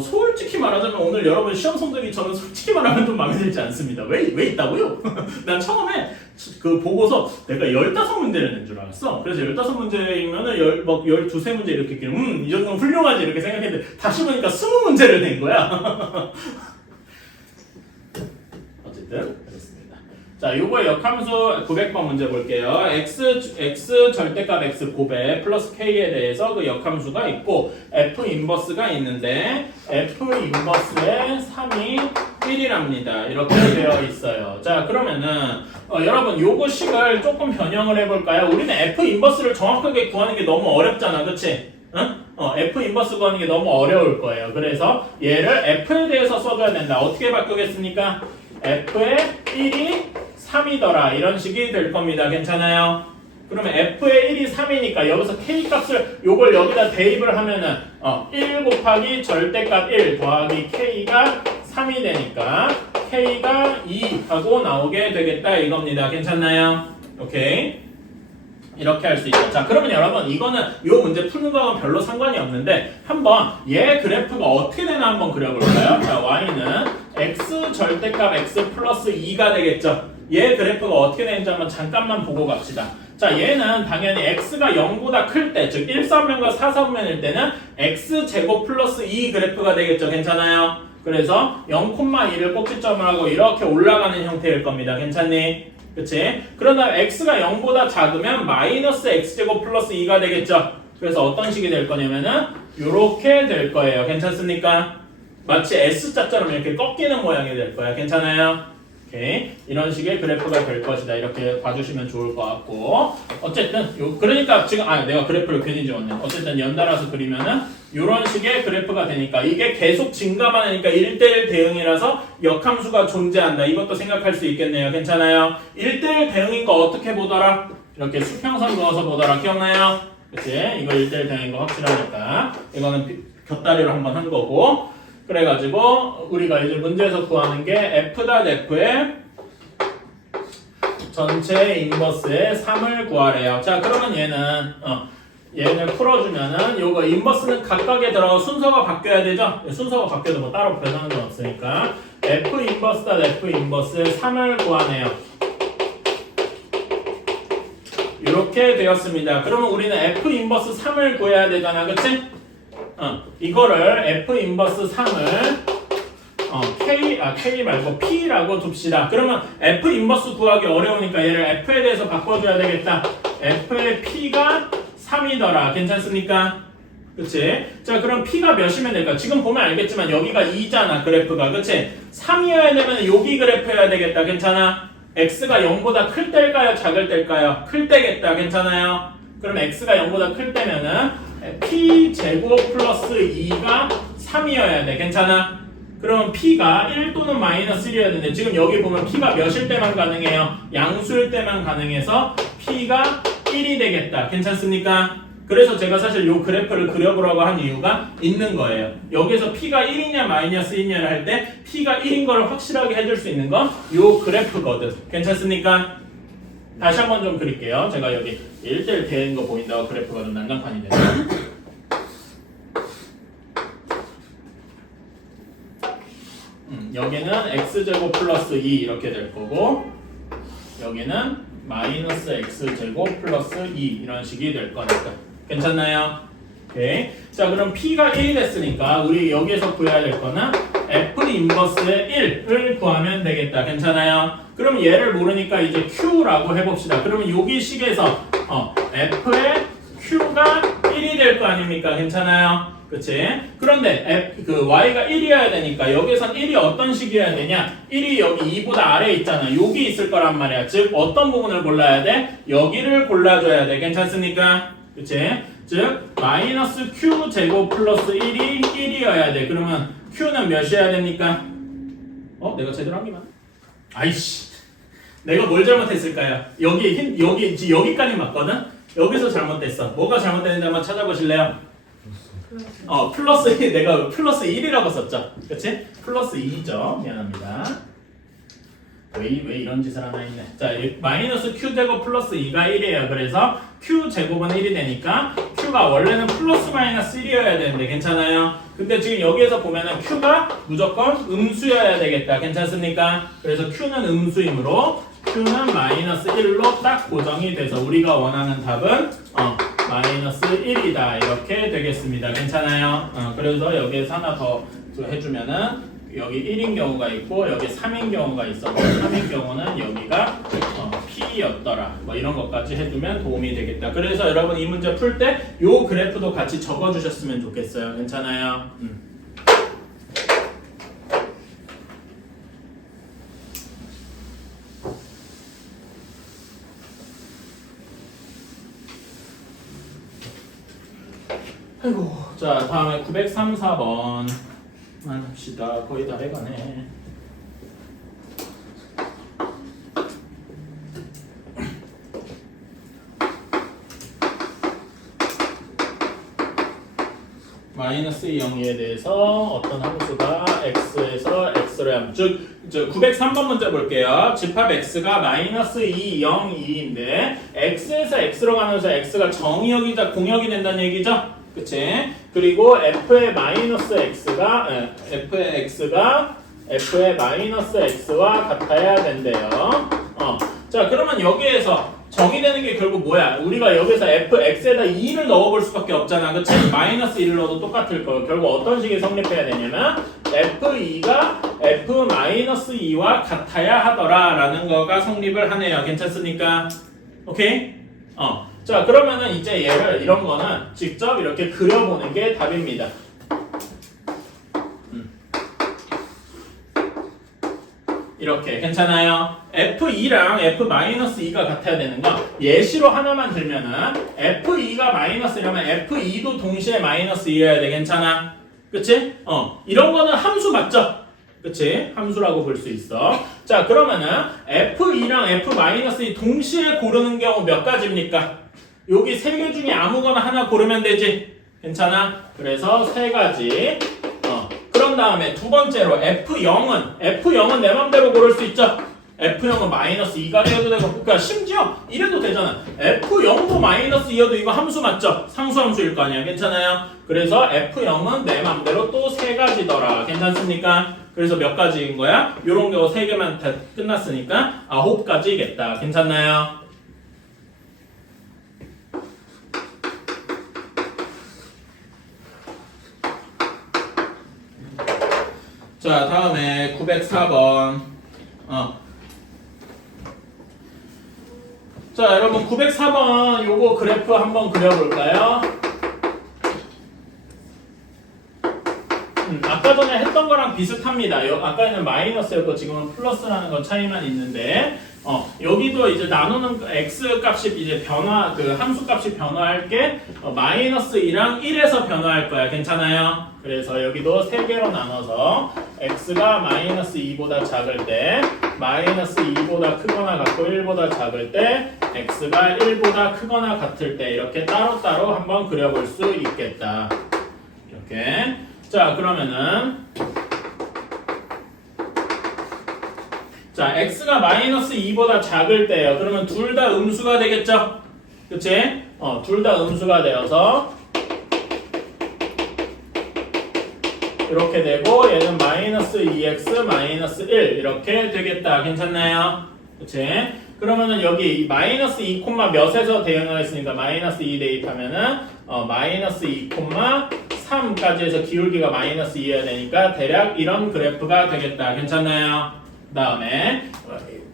솔직히 말하자면 오늘 여러분 시험 성적이 저는 솔직히 말하면 좀 마음에 들지 않습니다. 왜 있다고요? 난 처음에 그 보고서 내가 15문제를 낸 줄 알았어. 그래서 15문제이면은 12~13문제 이렇게 있길래 이 정도는 훌륭하지 이렇게 생각했는데 다시 보니까 20문제를 낸 거야. 어쨌든 그렇습니다. 자, 요거의 역함수 900번 문제 볼게요. x 절대값 x 곱해 플러스 k에 대해서 그 역함수가 있고 f 인버스가 있는데 f 인버스의 3이 1이랍니다. 이렇게 되어 있어요. 자, 그러면은 여러분 요거 식을 조금 변형을 해볼까요? 우리는 f 인버스를 정확하게 구하는 게 너무 어렵잖아, 그치? 응? f 인버스 구하는 게 너무 어려울 거예요. 그래서 얘를 f에 대해서 써줘야 된다. 어떻게 바꾸겠습니까? f의 1이 3이더라. 이런 식이 될 겁니다. 괜찮아요? 그러면 f의 1이 3이니까 여기서 k 값을 요걸 여기다 대입을 하면은 1 곱하기 절대값 1 더하기 k가 3이 되니까 k가 2 하고 나오게 되겠다 이겁니다. 괜찮나요? 오케이. 이렇게 할 수 있죠. 자, 그러면 여러분 이거는 이 문제 푸는 거하고는 별로 상관이 없는데 한번 얘 그래프가 어떻게 되나 한번 그려볼까요? 자, y는 x 절대값 x 플러스 2가 되겠죠. 얘 그래프가 어떻게 되는지 한번 잠깐만 보고 갑시다. 자, 얘는 당연히 x가 0보다 클 때, 즉 1사분면과 4사분면일 때는 x제곱 플러스 2 그래프가 되겠죠. 괜찮아요? 그래서 0,2를 꼭지점을 하고 이렇게 올라가는 형태일 겁니다. 괜찮니? 그치? 그런 다음에 x가 0보다 작으면 마이너스 x제곱 플러스 2가 되겠죠. 그래서 어떤 식이 될 거냐면은 요렇게 될 거예요. 괜찮습니까? 마치 S자처럼 이렇게 꺾이는 모양이 될 거야. 괜찮아요? 오케이. 이런 식의 그래프가 될 것이다. 이렇게 봐주시면 좋을 것 같고. 어쨌든, 그러니까 지금, 내가 그래프를 괜히 지웠네. 어쨌든 연달아서 그리면은, 이런 식의 그래프가 되니까, 이게 계속 증가만 하니까 1대1 대응이라서 역함수가 존재한다. 이것도 생각할 수 있겠네요. 괜찮아요? 1대1 대응인 거 어떻게 보더라? 이렇게 수평선 그어서 보더라. 기억나요? 그치? 이거 1대1 대응인 거 확실하니까. 이거는 곁다리로 한번 한 거고. 그래가지고 우리가 이제 문제에서 구하는 게 f.f의 전체 인버스의 3을 구하래요. 자, 그러면 얘는 풀어주면은 요거 인버스는 각각에 들어가 순서가 바뀌어야 되죠? 순서가 바뀌어도 뭐 따로 변하는 건 없으니까 f 인버스.f 인버스의 3을 구하네요. 이렇게 되었습니다. 그러면 우리는 f 인버스 3을 구해야 되잖아, 그치? 이거를 f 인버스 3을 k 말고 p라고 둡시다. 그러면 f 인버스 구하기 어려우니까 얘를 f에 대해서 바꿔줘야 되겠다. f의 p가 3이더라. 괜찮습니까? 그치? 자, 그럼 p가 몇이면 될까? 지금 보면 알겠지만 여기가 2잖아, 그래프가. 그치? 3이어야 되면 여기 그래프여야 되겠다. 괜찮아? x가 0보다 클 때일까요? 작을 때일까요? 클 때겠다. 괜찮아요? 그럼 x가 0보다 클 때면은 p 제곱 플러스 2가 3이어야 돼. 괜찮아? 그러면 p가 1 또는 마이너스 1이어야 되는데 지금 여기 보면 p가 몇일 때만 가능해요? 양수일 때만 가능해서 p가 1이 되겠다. 괜찮습니까? 그래서 제가 사실 이 그래프를 그려보라고 한 이유가 있는 거예요. 여기서 p가 1이냐 마이너스 1이냐를 할 때 p가 1인 걸 확실하게 해줄 수 있는 건 이 그래프거든. 괜찮습니까? 다시 한번 좀 그릴게요. 제가 여기 1대1 되는 거 보인다고 그래프가 좀 난장판이 되네요. 여기는 x제곱 플러스 2 이렇게 될 거고 여기는 마이너스 x제곱 플러스 2 이런 식이 될 거니까 괜찮나요? 오케이. 자, 그럼 p가 1이 됐으니까 우리 여기에서 구해야 될 거는 f 인버스의 1을 구하면 되겠다. 괜찮아요? 그럼 얘를 모르니까 이제 q라고 해봅시다. 그러면 여기 식에서 f의 q가 1이 될 거 아닙니까? 괜찮아요? 그치? 그런데 y가 1이어야 되니까 여기선 1이 어떤 식이어야 되냐? 1이 여기 2보다 아래에 있잖아. 여기 있을 거란 말이야. 즉 어떤 부분을 골라야 돼? 여기를 골라줘야 돼. 괜찮습니까? 그치? 즉 마이너스 q 제곱 플러스 1이 1이어야 돼. 그러면 q는 몇이어야 됩니까? 내가 제대로 한 게 맞나? 아이씨, 내가 뭘 잘못했을까요? 여기까지 맞거든? 여기서 잘못됐어. 뭐가 잘못됐는지 한번 찾아보실래요? 플러스 1, 내가 플러스 1이라고 썼죠? 그치? 플러스 2죠. 미안합니다. 왜 이런 짓을 하나 했네. 자, 마이너스 q제곱 플러스 2가 1이에요. 그래서 q제곱은 1이 되니까 q가 원래는 플러스 마이너스 1이어야 되는데 괜찮아요? 근데 지금 여기에서 보면은 q가 무조건 음수여야 되겠다. 괜찮습니까? 그래서 q는 음수이므로 q는 마이너스 1로 딱 고정이 돼서 우리가 원하는 답은 마이너스 1이다. 이렇게 되겠습니다. 괜찮아요? 그래서 여기에서 하나 더 해주면은 여기 1인 경우가 있고 여기 3인 경우가 있었고 3인 경우는 여기가 P였더라. 뭐 이런 것까지 해두면 도움이 되겠다. 그래서 여러분 이 문제 풀 때 요 그래프도 같이 적어주셨으면 좋겠어요. 괜찮아요? 아이고, 자 다음에 934번 합시다. 거의 다 해가네. 마이너스 0에 대해서 어떤 함수가 x에서 x로 함, 즉 저 903번 문제 볼게요. 집합 x가 마이너스 2, 0, 2인데 x에서 x로 가면서 x가 정의역이자 공역이 된다는 얘기죠? 그치? 그리고 f의 마이너스 x가 f의 마이너스 x와 같아야 된대요. 자 그러면 여기에서 정의되는 게 결국 뭐야? 우리가 여기서 fx에다 2를 넣어볼 수밖에 없잖아. 그치? 마이너스 1을 넣어도 똑같을 거예요. 결국 어떤 식이 성립해야 되냐면 f2가 f-2와 같아야 하더라 라는 거가 성립을 하네요. 괜찮습니까? 오케이? 자 그러면은 이제 얘를 이런 거는 직접 이렇게 그려보는 게 답입니다. 이렇게 괜찮아요? F2랑 F-2가 같아야 되는 거 예시로 하나만 들면은 F2가 마이너스라면 F2도 동시에 마이너스 2여야 돼. 괜찮아? 그치? 이런 거는 함수 맞죠? 그치? 함수라고 볼 수 있어. 자 그러면은 F2랑 F-2 동시에 고르는 경우 몇 가지입니까? 여기 세 개 중에 아무거나 하나 고르면 되지? 괜찮아? 그래서 세 가지. 그런 다음에 두 번째로 F0은 내 맘대로 고를 수 있죠? F0은 마이너스 2가 되어도 되고, 그러니까 심지어 이래도 되잖아. F0도 마이너스 2여도 이거 함수 맞죠? 상수함수일 거 아니야. 괜찮아요? 그래서 F0은 내 맘대로 또 세 가지더라. 괜찮습니까? 그래서 몇 가지인 거야? 요런 거 세 개만 다 끝났으니까 9가지겠다. 괜찮나요? 자 다음에 904번 자 여러분 904번 요거 그래프 한번 그려볼까요? 아까 전에 했던 거랑 비슷합니다. 아까는 마이너스였고 지금은 플러스라는 건 차이만 있는데 여기도 이제 나누는 x 값이 이제 변화 그 함수 값이 변화할 게 마이너스 2랑 1에서 변화할 거야. 괜찮아요? 그래서 여기도 세 개로 나눠서 x가 마이너스 2보다 작을 때 마이너스 2보다 크거나 같고 1보다 작을 때 x가 1보다 크거나 같을 때 이렇게 따로따로 한번 그려볼 수 있겠다. 이렇게 자 그러면은 자 x가 마이너스 2보다 작을 때요. 그러면 둘 다 음수가 되겠죠? 그치? 둘 다 음수가 되어서 이렇게 되고 얘는 마이너스 2x 마이너스 1 이렇게 되겠다. 괜찮나요? 그치? 그러면은 여기 마이너스 2 콤마 몇에서 대응하겠습니까? 마이너스 2 대입하면은 마이너스 2 콤마 3까지 해서 기울기가 마이너스 2여야 되니까 대략 이런 그래프가 되겠다. 괜찮나요? 그 다음에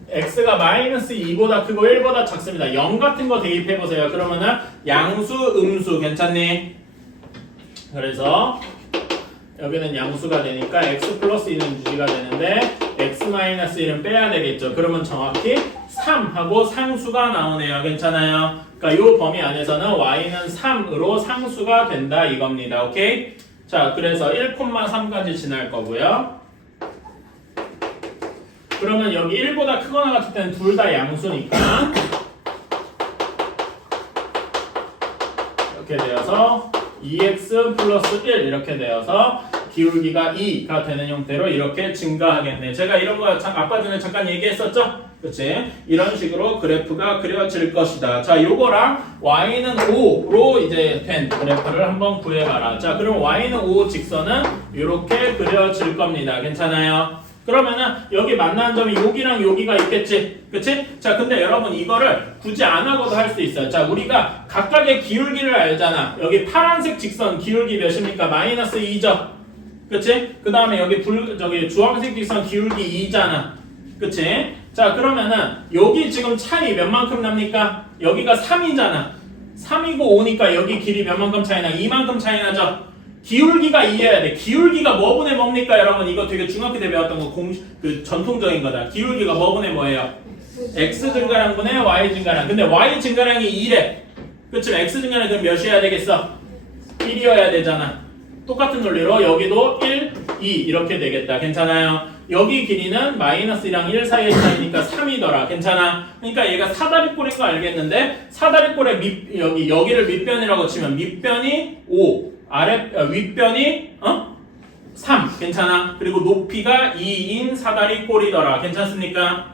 x가 마이너스 2보다 크고 1보다 작습니다. 0 같은 거 대입해보세요. 그러면은 양수, 음수 괜찮니? 그래서 여기는 양수가 되니까 x 플러스 2는 유지가 되는데 x 마이너스 1은 빼야 되겠죠. 그러면 정확히 3하고 상수가 나오네요. 괜찮아요? 그러니까 이 범위 안에서는 y는 3으로 상수가 된다 이겁니다. 오케이? 자, 그래서 1,3까지 지날 거고요. 그러면 여기 1보다 크거나 같을 때는 둘 다 양수니까 이렇게 되어서 2x 플러스 1 이렇게 되어서 기울기가 2가 되는 형태로 이렇게 증가하겠네. 제가 이런 거 아까 전에 잠깐 얘기했었죠? 그치? 이런 식으로 그래프가 그려질 것이다. 자, 요거랑 y는 5로 이제 된 그래프를 한번 구해봐라. 자, 그럼 y는 5 직선은 이렇게 그려질 겁니다. 괜찮아요? 그러면은 여기 만나는 점이 여기랑 여기가 있겠지? 그치? 자, 근데 여러분 이거를 굳이 안 하고도 할 수 있어요. 자, 우리가 각각의 기울기를 알잖아. 여기 파란색 직선 기울기 몇입니까? 마이너스 2죠? 그치? 그 다음에 여기 저기 주황색 직선 기울기 2잖아. 그치? 자, 그러면은 여기 지금 차이 몇 만큼 납니까? 여기가 3이잖아. 3이고 5니까 여기 길이 몇 만큼 차이 나? 2만큼 차이 나죠? 기울기가 2여야 돼. 기울기가 뭐분의 뭡니까? 여러분 이거 되게 중학교 때 배웠던 거 전통적인 거다. 기울기가 뭐분의 뭐예요? x 증가량 분의 y 증가량. 근데 y 증가량이 2래. 그치? x 증가량 그럼 몇이어야 되겠어? 1이어야 되잖아. 똑같은 논리로 여기도 1, 2 이렇게 되겠다. 괜찮아요? 여기 길이는 마이너스 1랑 1 사이의 차이니까 3이더라. 괜찮아? 그러니까 얘가 사다리꼴인 거 알겠는데 사다리꼴의 여기를 밑변이라고 치면 밑변이 5 윗변이 3 괜찮아? 그리고 높이가 2인 사다리 꼴이더라. 괜찮습니까?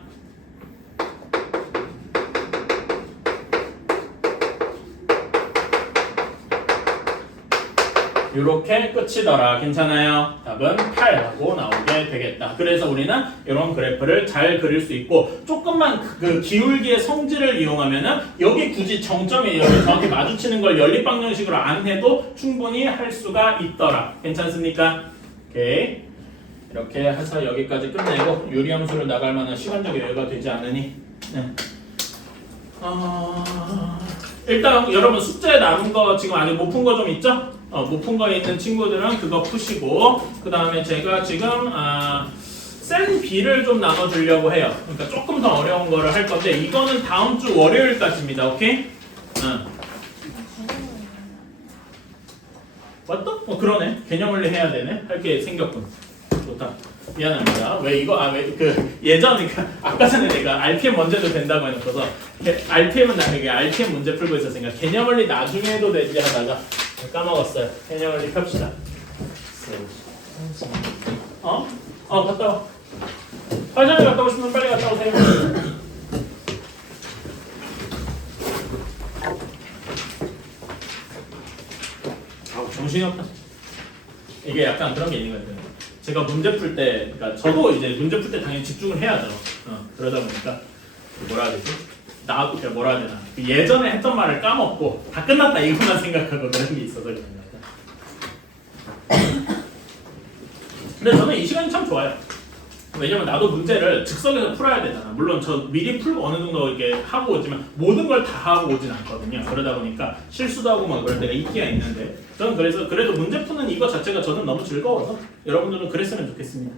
이렇게 끝이더라. 괜찮아요? 답은 8하고 나오게 되겠다. 그래서 우리는 이런 그래프를 잘 그릴 수 있고 조금만 그 기울기의 성질을 이용하면은 여기 굳이 정점이 여기 정확히 마주치는 걸 연립방정식으로 안 해도 충분히 할 수가 있더라. 괜찮습니까? 오케이. 이렇게 해서 여기까지 끝내고 유리함수를 나갈 만한 시간적 여유가 되지 않으니 일단 여러분 숙제 남은 거 지금 아직 못 푼 거 좀 있죠? 못 푼 거 있는 친구들은 그거 푸시고 그 다음에 제가 지금 센 B를 좀 나눠주려고 해요. 그러니까 조금 더 어려운 거를 할 건데 이거는 다음 주 월요일까지입니다. 오케이? 맞다? 그러네. 개념원리 해야 되네. 할 게 생겼군. 좋다. 미안합니다. 왜 이거 예전에 아까 전에 내가 RPM 먼저 해도 된다고 해놓고서 RPM은 나에게 RPM 문제 풀고 있었으니까 개념원리 나중에 해도 되지 하다가 까먹었어요. 개념원리 펴시다. 갔다 와. 화장실 갔다 오시면 빨리 갔다 오세요. 정신이 없다. 이게 약간 그런 게 있는 것 같아요. 제가 문제 풀 때, 그러니까 저도 이제 문제 풀 때 당연히 집중을 해야죠. 그러다 보니까 뭐라 해야 되지? 나도 뭐라 해야 되나? 예전에 했던 말을 까먹고 다 끝났다 이것만 생각하고 그런 게 있어서 그런 것 같아요. 근데 저는 이 시간이 참 좋아요. 왜냐면 나도 문제를 즉석에서 풀어야 되잖아. 물론 저 미리 풀고 어느 정도 이렇게 하고 오지만 모든 걸 다 하고 오진 않거든요. 그러다 보니까 실수도 하고 막 그럴 때가 있기가 있는데 저는 그래도 문제 푸는 이거 자체가 저는 너무 즐거워서 여러분들은 그랬으면 좋겠습니다.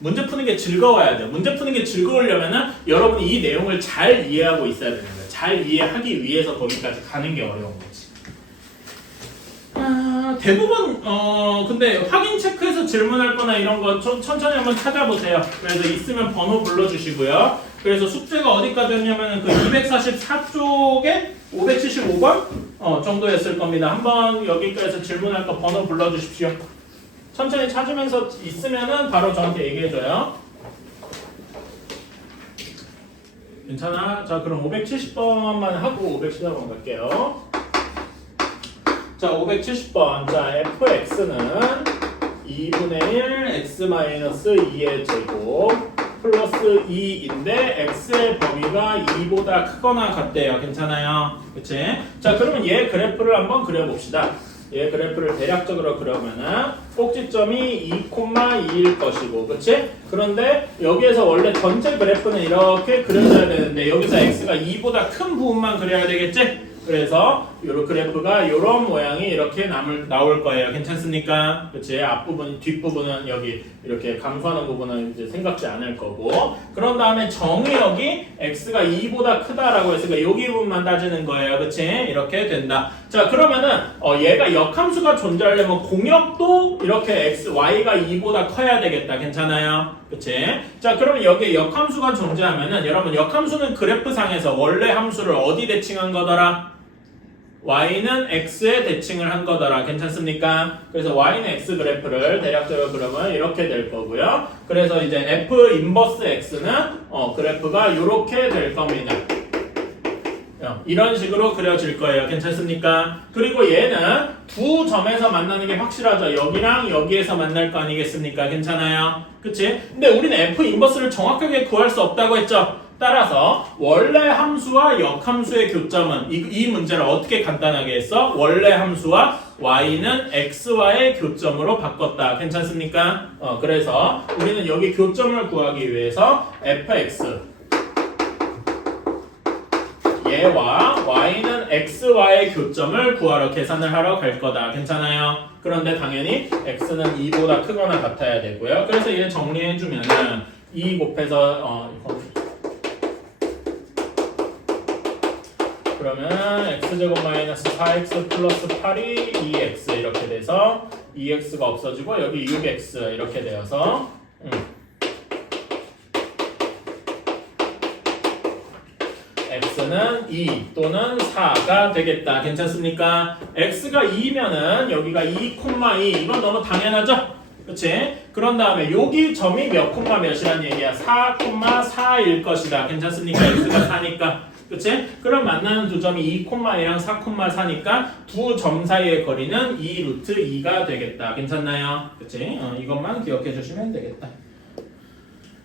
문제 푸는 게 즐거워야 돼요. 문제 푸는 게 즐거우려면은 여러분이 이 내용을 잘 이해하고 있어야 되는 거예요. 잘 이해하기 위해서 거기까지 가는 게 어려운 거지. 대부분 근데 확인 체크해서 질문할 거나 이런 거 천천히 한번 찾아보세요. 그래서 있으면 번호 불러주시고요. 그래서 숙제가 어디까지였냐면 그 244쪽에 575번 정도였을 겁니다. 한번 여기까지 질문할 거 번호 불러주십시오. 천천히 찾으면서 있으면은 바로 저한테 얘기해줘요. 괜찮아? 자 그럼 570번만 하고 570번 갈게요. 자 570번 자 fx는 2분의 1 x-2의 제곱 플러스 2인데 x의 범위가 2보다 크거나 같대요. 괜찮아요? 그치? 자 그러면 얘 그래프를 한번 그려봅시다. 얘 그래프를 대략적으로 그려면은 꼭지점이 2,2일 것이고 그치? 그런데 여기에서 원래 전체 그래프는 이렇게 그려져야 되는데 여기서 x가 2보다 큰 부분만 그려야 되겠지? 그래서 요 그래프가 이런 모양이 이렇게 나올 거예요. 괜찮습니까? 그치? 앞부분, 뒷부분은 여기 이렇게 감소하는 부분은 이제 생각지 않을 거고 그런 다음에 정의역이 x가 2보다 크다라고 했으니까 여기 부분만 따지는 거예요. 그치? 이렇게 된다. 자 그러면은 얘가 역함수가 존재하려면 공역도 이렇게 y가 2보다 커야 되겠다. 괜찮아요? 그치? 자 그러면 여기에 역함수가 존재하면은 여러분 역함수는 그래프상에서 원래 함수를 어디 대칭한 거더라? y는 x에 대칭을 한 거더라. 괜찮습니까? 그래서 y는 x 그래프를 대략적으로 그러면 이렇게 될 거고요. 그래서 이제 f 인버스 x는 그래프가 이렇게 될 겁니다. 이런 식으로 그려질 거예요. 괜찮습니까? 그리고 얘는 두 점에서 만나는 게 확실하죠. 여기랑 여기에서 만날 거 아니겠습니까? 괜찮아요? 그치? 근데 우리는 f 인버스를 정확하게 구할 수 없다고 했죠. 따라서 원래 함수와 역함수의 교점은 이 문제를 어떻게 간단하게 했어? 원래 함수와 y는 x와의 교점으로 바꿨다. 괜찮습니까? 그래서 우리는 여기 교점을 구하기 위해서 fx 얘와 y는 x와의 교점을 구하러 계산을 하러 갈 거다. 괜찮아요? 그런데 당연히 x는 2보다 크거나 같아야 되고요. 그래서 얘 정리해주면은 2 곱해서 그러면 x제곱 마이너스 4x 플러스 8이 2x 이렇게 돼서 2x가 없어지고 여기 6x 이렇게 되어서 x는 2 또는 4가 되겠다. 괜찮습니까? x가 2면은 여기가 2, 2 이건 너무 당연하죠? 그치? 그런 다음에 여기 점이 몇 콤마 몇이란 얘기야? 4, 4일 것이다. 괜찮습니까? x가 4니까. 그치? 그럼 만나는 두 점이 2, 2랑 4, 4니까 두 점 사이의 거리는 2 루트 2가 되겠다. 괜찮나요? 그치? 이것만 기억해 주시면 되겠다.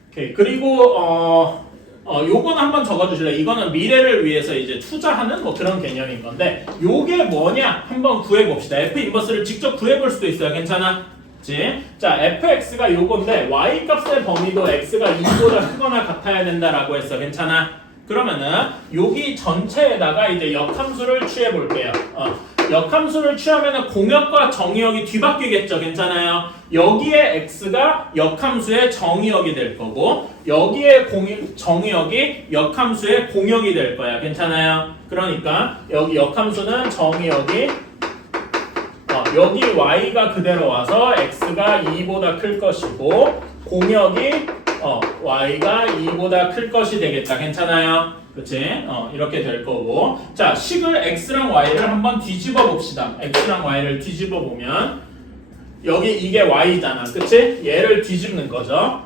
오케이. 그리고 요거는 한번 적어주실래요? 이거는 미래를 위해서 이제 투자하는 뭐 그런 개념인 건데 요게 뭐냐? 한번 구해봅시다. F 인버스를 직접 구해볼 수도 있어요. 괜찮아? 그치? 자, fx가 요건데 y 값의 범위도 x가 2보다 크거나 같아야 된다라고 했어. 괜찮아? 그러면은 여기 전체에다가 이제 역함수를 취해볼게요. 역함수를 취하면은 공역과 정의역이 뒤바뀌겠죠. 괜찮아요? 여기에 x가 역함수의 정의역이 될 거고 여기에 정의역이 역함수의 공역이 될 거야. 괜찮아요? 그러니까 여기 역함수는 정의역이 여기 y가 그대로 와서 x가 2보다 클 것이고 공역이 y가 2보다 클 것이 되겠다. 괜찮아요? 그치? 이렇게 될 거고 자 식을 x랑 y를 한번 뒤집어 봅시다. x랑 y를 뒤집어 보면 여기 이게 y잖아. 그치? 얘를 뒤집는 거죠.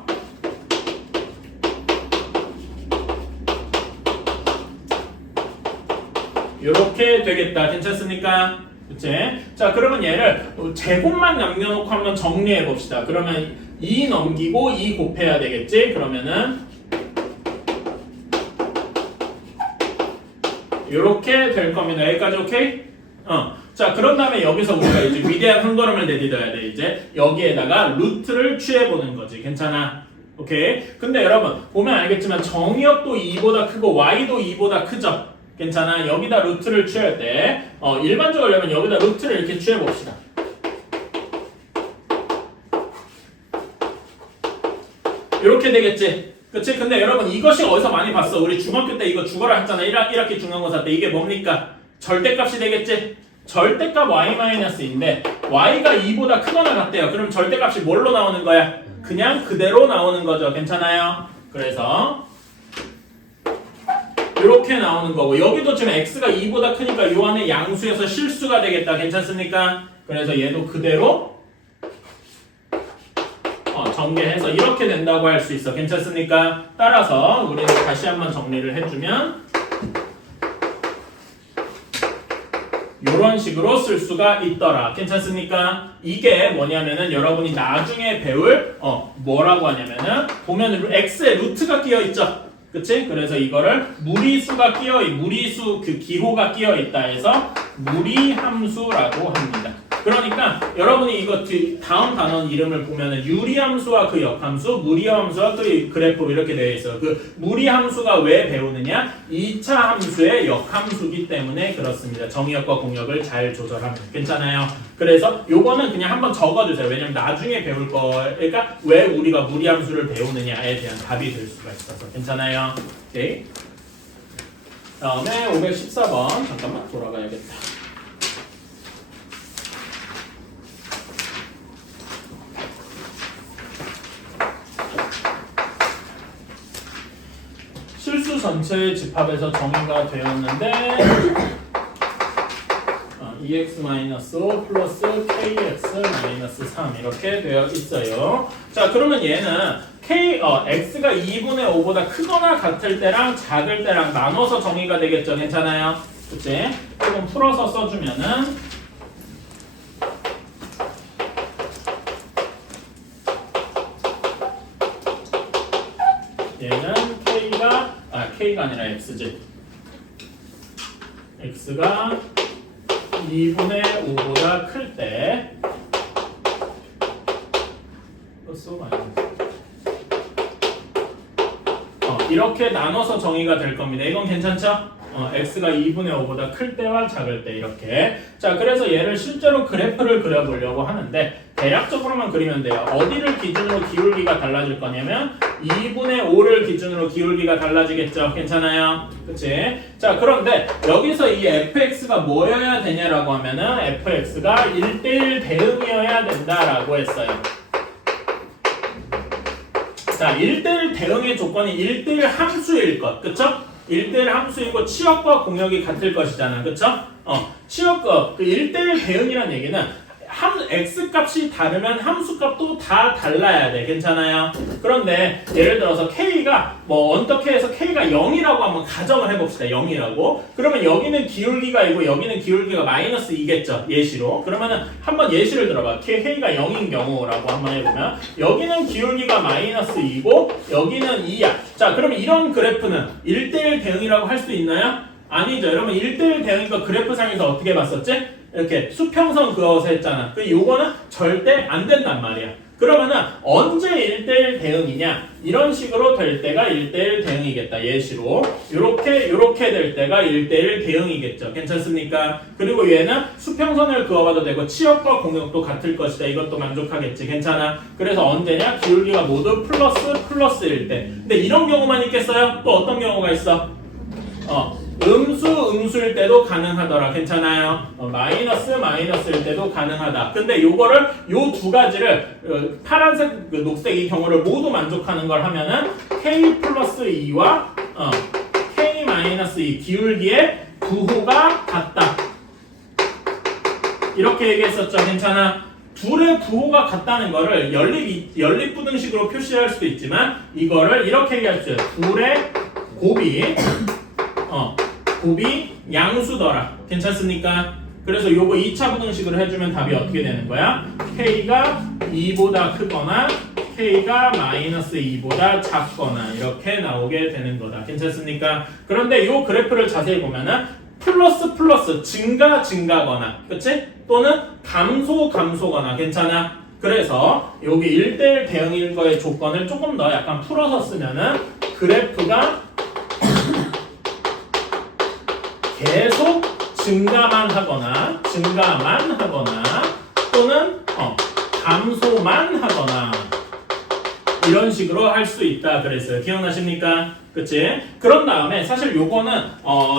이렇게 되겠다. 괜찮습니까? 그치? 자 그러면 얘를 제곱만 남겨놓고 한번 정리해 봅시다. 그러면 2 넘기고 2 곱해야 되겠지? 그러면은 이렇게 될 겁니다. 여기까지 오케이? 자 그런 다음에 여기서 우리가 이제 위대한 한 걸음을 내딛어야 돼. 이제 여기에다가 루트를 취해보는 거지. 괜찮아? 오케이? 근데 여러분 보면 알겠지만 정의역도 2보다 크고 y도 2보다 크죠? 괜찮아? 여기다 루트를 취할 때 일반적으로 하려면 여기다 루트를 이렇게 취해봅시다. 이렇게 되겠지? 그치? 근데 여러분 이것이 어디서 많이 봤어? 우리 중학교 때 이거 죽어라 했잖아. 1학기 중간고사 때 이게 뭡니까? 절대값이 되겠지? 절대값 y-인데 y가 2보다 크거나 같대요. 그럼 절대값이 뭘로 나오는 거야? 그냥 그대로 나오는 거죠. 괜찮아요? 그래서 이렇게 나오는 거고 여기도 지금 x가 2보다 크니까 요 안에 양수에서 실수가 되겠다. 괜찮습니까? 그래서 얘도 그대로 전개해서 이렇게 된다고 할 수 있어. 괜찮습니까? 따라서 우리는 다시 한번 정리를 해주면 이런 식으로 쓸 수가 있더라. 괜찮습니까? 이게 뭐냐면은 여러분이 나중에 배울 뭐라고 하냐면은 보면 x에 루트가 끼어 있죠. 그치? 그래서 이거를 무리수가 무리수 그 기호가 끼어 있다 해서 무리함수라고 합니다. 그러니까 여러분이 이거 다음 단원 이름을 보면은 유리함수와 그 역함수, 무리함수와 그 그래프 이렇게 되어 있어요. 그 무리함수가 왜 배우느냐? 2차 함수의 역함수기 때문에 그렇습니다. 정의역과 공역을 잘 조절하면 괜찮아요. 그래서 요거는 그냥 한번 적어주세요. 왜냐면 나중에 배울 거니까 왜 우리가 무리함수를 배우느냐에 대한 답이 될 수가 있어서 괜찮아요. 오케이. 다음에 514번 잠깐만 돌아가야겠다. 실수 전체의 집합에서 정의가 되었는데 EX-5 플러스 KX-3 이렇게 되어 있어요. 자 그러면 얘는 X가 2분의 5보다 크거나 같을 때랑 작을 때랑 나눠서 정의가 되겠죠. 괜찮아요? 그치? 조금 풀어서 써주면은 얘는 K가 아니라 X지. X가 2분의 5보다 클 때 이렇게 나눠서 정의가 될 겁니다. 이건 괜찮죠? x가 2분의 5보다 클 때와 작을 때 이렇게. 자, 그래서 얘를 실제로 그래프를 그려보려고 하는데 대략적으로만 그리면 돼요. 어디를 기준으로 기울기가 달라질 거냐면 2분의 5를 기준으로 기울기가 달라지겠죠. 괜찮아요? 그치? 자, 그런데 여기서 이 fx가 뭐여야 되냐라고 하면은 fx가 1대1 대응이어야 된다라고 했어요. 자, 1대1 대응의 조건이 1대1 함수일 것. 그쵸? 1대1 함수이고 치역과 공역이 같을 것이잖아. 그쵸? 치역과 그 1대1 대응이라는 얘기는 x 값이 다르면 함수 값도 다 달라야 돼. 괜찮아요? 그런데 예를 들어서 k가 뭐 어떻게 해서 k가 0이라고 한번 가정을 해봅시다. 0이라고. 그러면 여기는 기울기가 있고 여기는 기울기가 마이너스 2겠죠. 예시로. 그러면은 한번 예시를 들어봐. k가 0인 경우라고 한번 해보면 여기는 기울기가 마이너스 2고 여기는 2야. 자, 그러면 이런 그래프는 1대1 대응이라고 할 수 있나요? 아니죠. 여러분 1대1 대응이니까 그래프상에서 어떻게 봤었지? 이렇게 수평선 그어서 했잖아. 요거는 절대 안 된단 말이야. 그러면은 언제 1대1 대응이냐? 이런 식으로 될 때가 1대1 대응이겠다. 예시로 요렇게 될 때가 1대1 대응이겠죠. 괜찮습니까? 그리고 얘는 수평선을 그어봐도 되고 치역과 공역도 같을 것이다. 이것도 만족하겠지. 괜찮아? 그래서 언제냐? 기울기가 모두 플러스일 때. 근데 이런 경우만 있겠어요? 또 어떤 경우가 있어? 음수일 때도 가능하더라. 괜찮아요? 마이너스일 때도 가능하다. 근데 요거를 요 두 가지를 파란색, 녹색 이 경우를 모두 만족하는 걸 하면은 k 플러스 2와 k 마이너스 2 기울기의 부호가 같다. 이렇게 얘기했었죠. 괜찮아? 둘의 부호가 같다는 거를 연립부등식으로 표시할 수도 있지만 이거를 이렇게 얘기할 수 있어요. 둘의 곱이 양수더라. 괜찮습니까? 그래서 요거 2차 부등식으로 해주면 답이 어떻게 되는 거야? k가 2보다 크거나 k가 마이너스 2보다 작거나 이렇게 나오게 되는 거다. 괜찮습니까? 그런데 요 그래프를 자세히 보면은 플러스 증가거나 그치? 또는 감소거나 괜찮아? 그래서 여기 1대1 대응인 거의 조건을 조금 더 약간 풀어서 쓰면은 그래프가 계속 증가만 하거나 또는 감소만 하거나 이런 식으로 할 수 있다 그랬어요. 기억나십니까? 그치? 그런 다음에 사실 요거는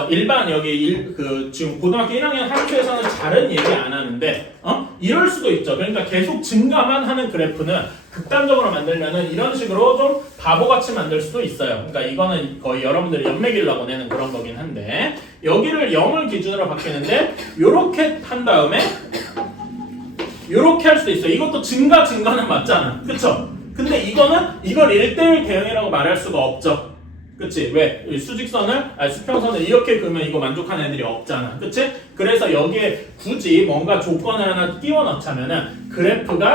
일반 여기 지금 고등학교 1학년 함수에서는 잘은 얘기 안 하는데 이럴 수도 있죠. 그러니까 계속 증가만 하는 그래프는 극단적으로 만들면은 이런 식으로 좀 바보같이 만들 수도 있어요. 그러니까 이거는 거의 여러분들이 연맥이려고 내는 그런 거긴 한데 여기를 0을 기준으로 바뀌는데 요렇게 한 다음에 요렇게 할 수도 있어요. 이것도 증가는 맞잖아. 그쵸? 근데 이걸 1대1 대응이라고 말할 수가 없죠. 그치? 왜? 수평선을 이렇게 그으면 이거 만족하는 애들이 없잖아. 그치? 그래서 여기에 굳이 뭔가 조건을 하나 끼워 넣자면은 그래프가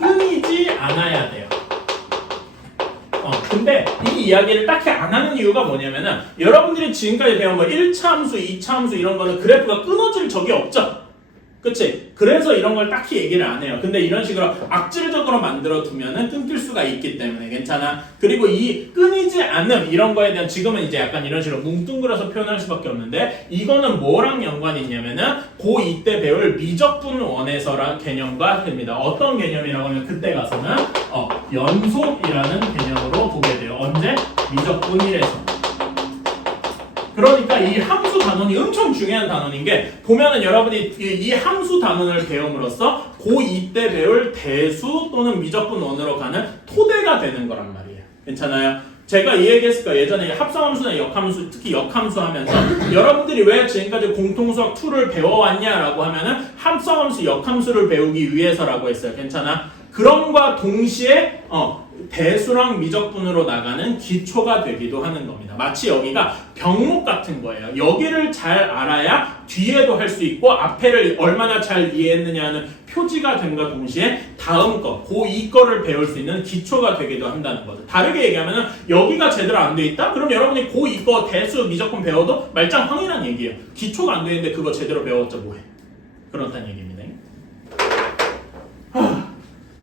끊이지 않아야 돼요. 근데 이 이야기를 딱히 안 하는 이유가 뭐냐면은 여러분들이 지금까지 배운 뭐 1차 함수, 2차 함수 이런 거는 그래프가 끊어질 적이 없죠. 그치? 그래서 이런 걸 딱히 얘기를 안 해요. 근데 이런 식으로 악질적으로 만들어 두면은 끊길 수가 있기 때문에 괜찮아? 그리고 이 끊이지 않는 이런 거에 대한 지금은 이제 약간 이런 식으로 뭉뚱그려서 표현할 수밖에 없는데 이거는 뭐랑 연관이 있냐면은 고2 때 배울 미적분 원에서란 개념과 됩니다. 어떤 개념이라고 하면 그때 가서는 연속이라는 개념으로 보게 돼요. 언제? 미적분 1에서. 그러니까 이 함수 단원이 엄청 중요한 단원인 게 보면은 여러분이 이 함수 단원을 배움으로써 고2 때 배울 대수 또는 미적분 원으로 가는 토대가 되는 거란 말이에요. 괜찮아요? 제가 이 얘기했을 거예요. 예전에 합성함수나 역함수, 특히 역함수 하면서 여러분들이 왜 지금까지 공통수학 2를 배워왔냐라고 하면은 합성함수, 역함수를 배우기 위해서라고 했어요. 괜찮아? 그럼과 동시에 대수랑 미적분으로 나가는 기초가 되기도 하는 겁니다. 마치 여기가 병목 같은 거예요. 여기를 잘 알아야 뒤에도 할 수 있고 앞에를 얼마나 잘 이해했느냐는 표지가 됨과 동시에 다음 거, 고2 거를 배울 수 있는 기초가 되기도 한다는 거죠. 다르게 얘기하면 여기가 제대로 안 돼 있다? 그럼 여러분이 고2 거 대수, 미적분 배워도 말짱황이란 얘기예요. 기초가 안 돼 있는데 그거 제대로 배웠자 뭐해? 그렇다는 얘기입니다.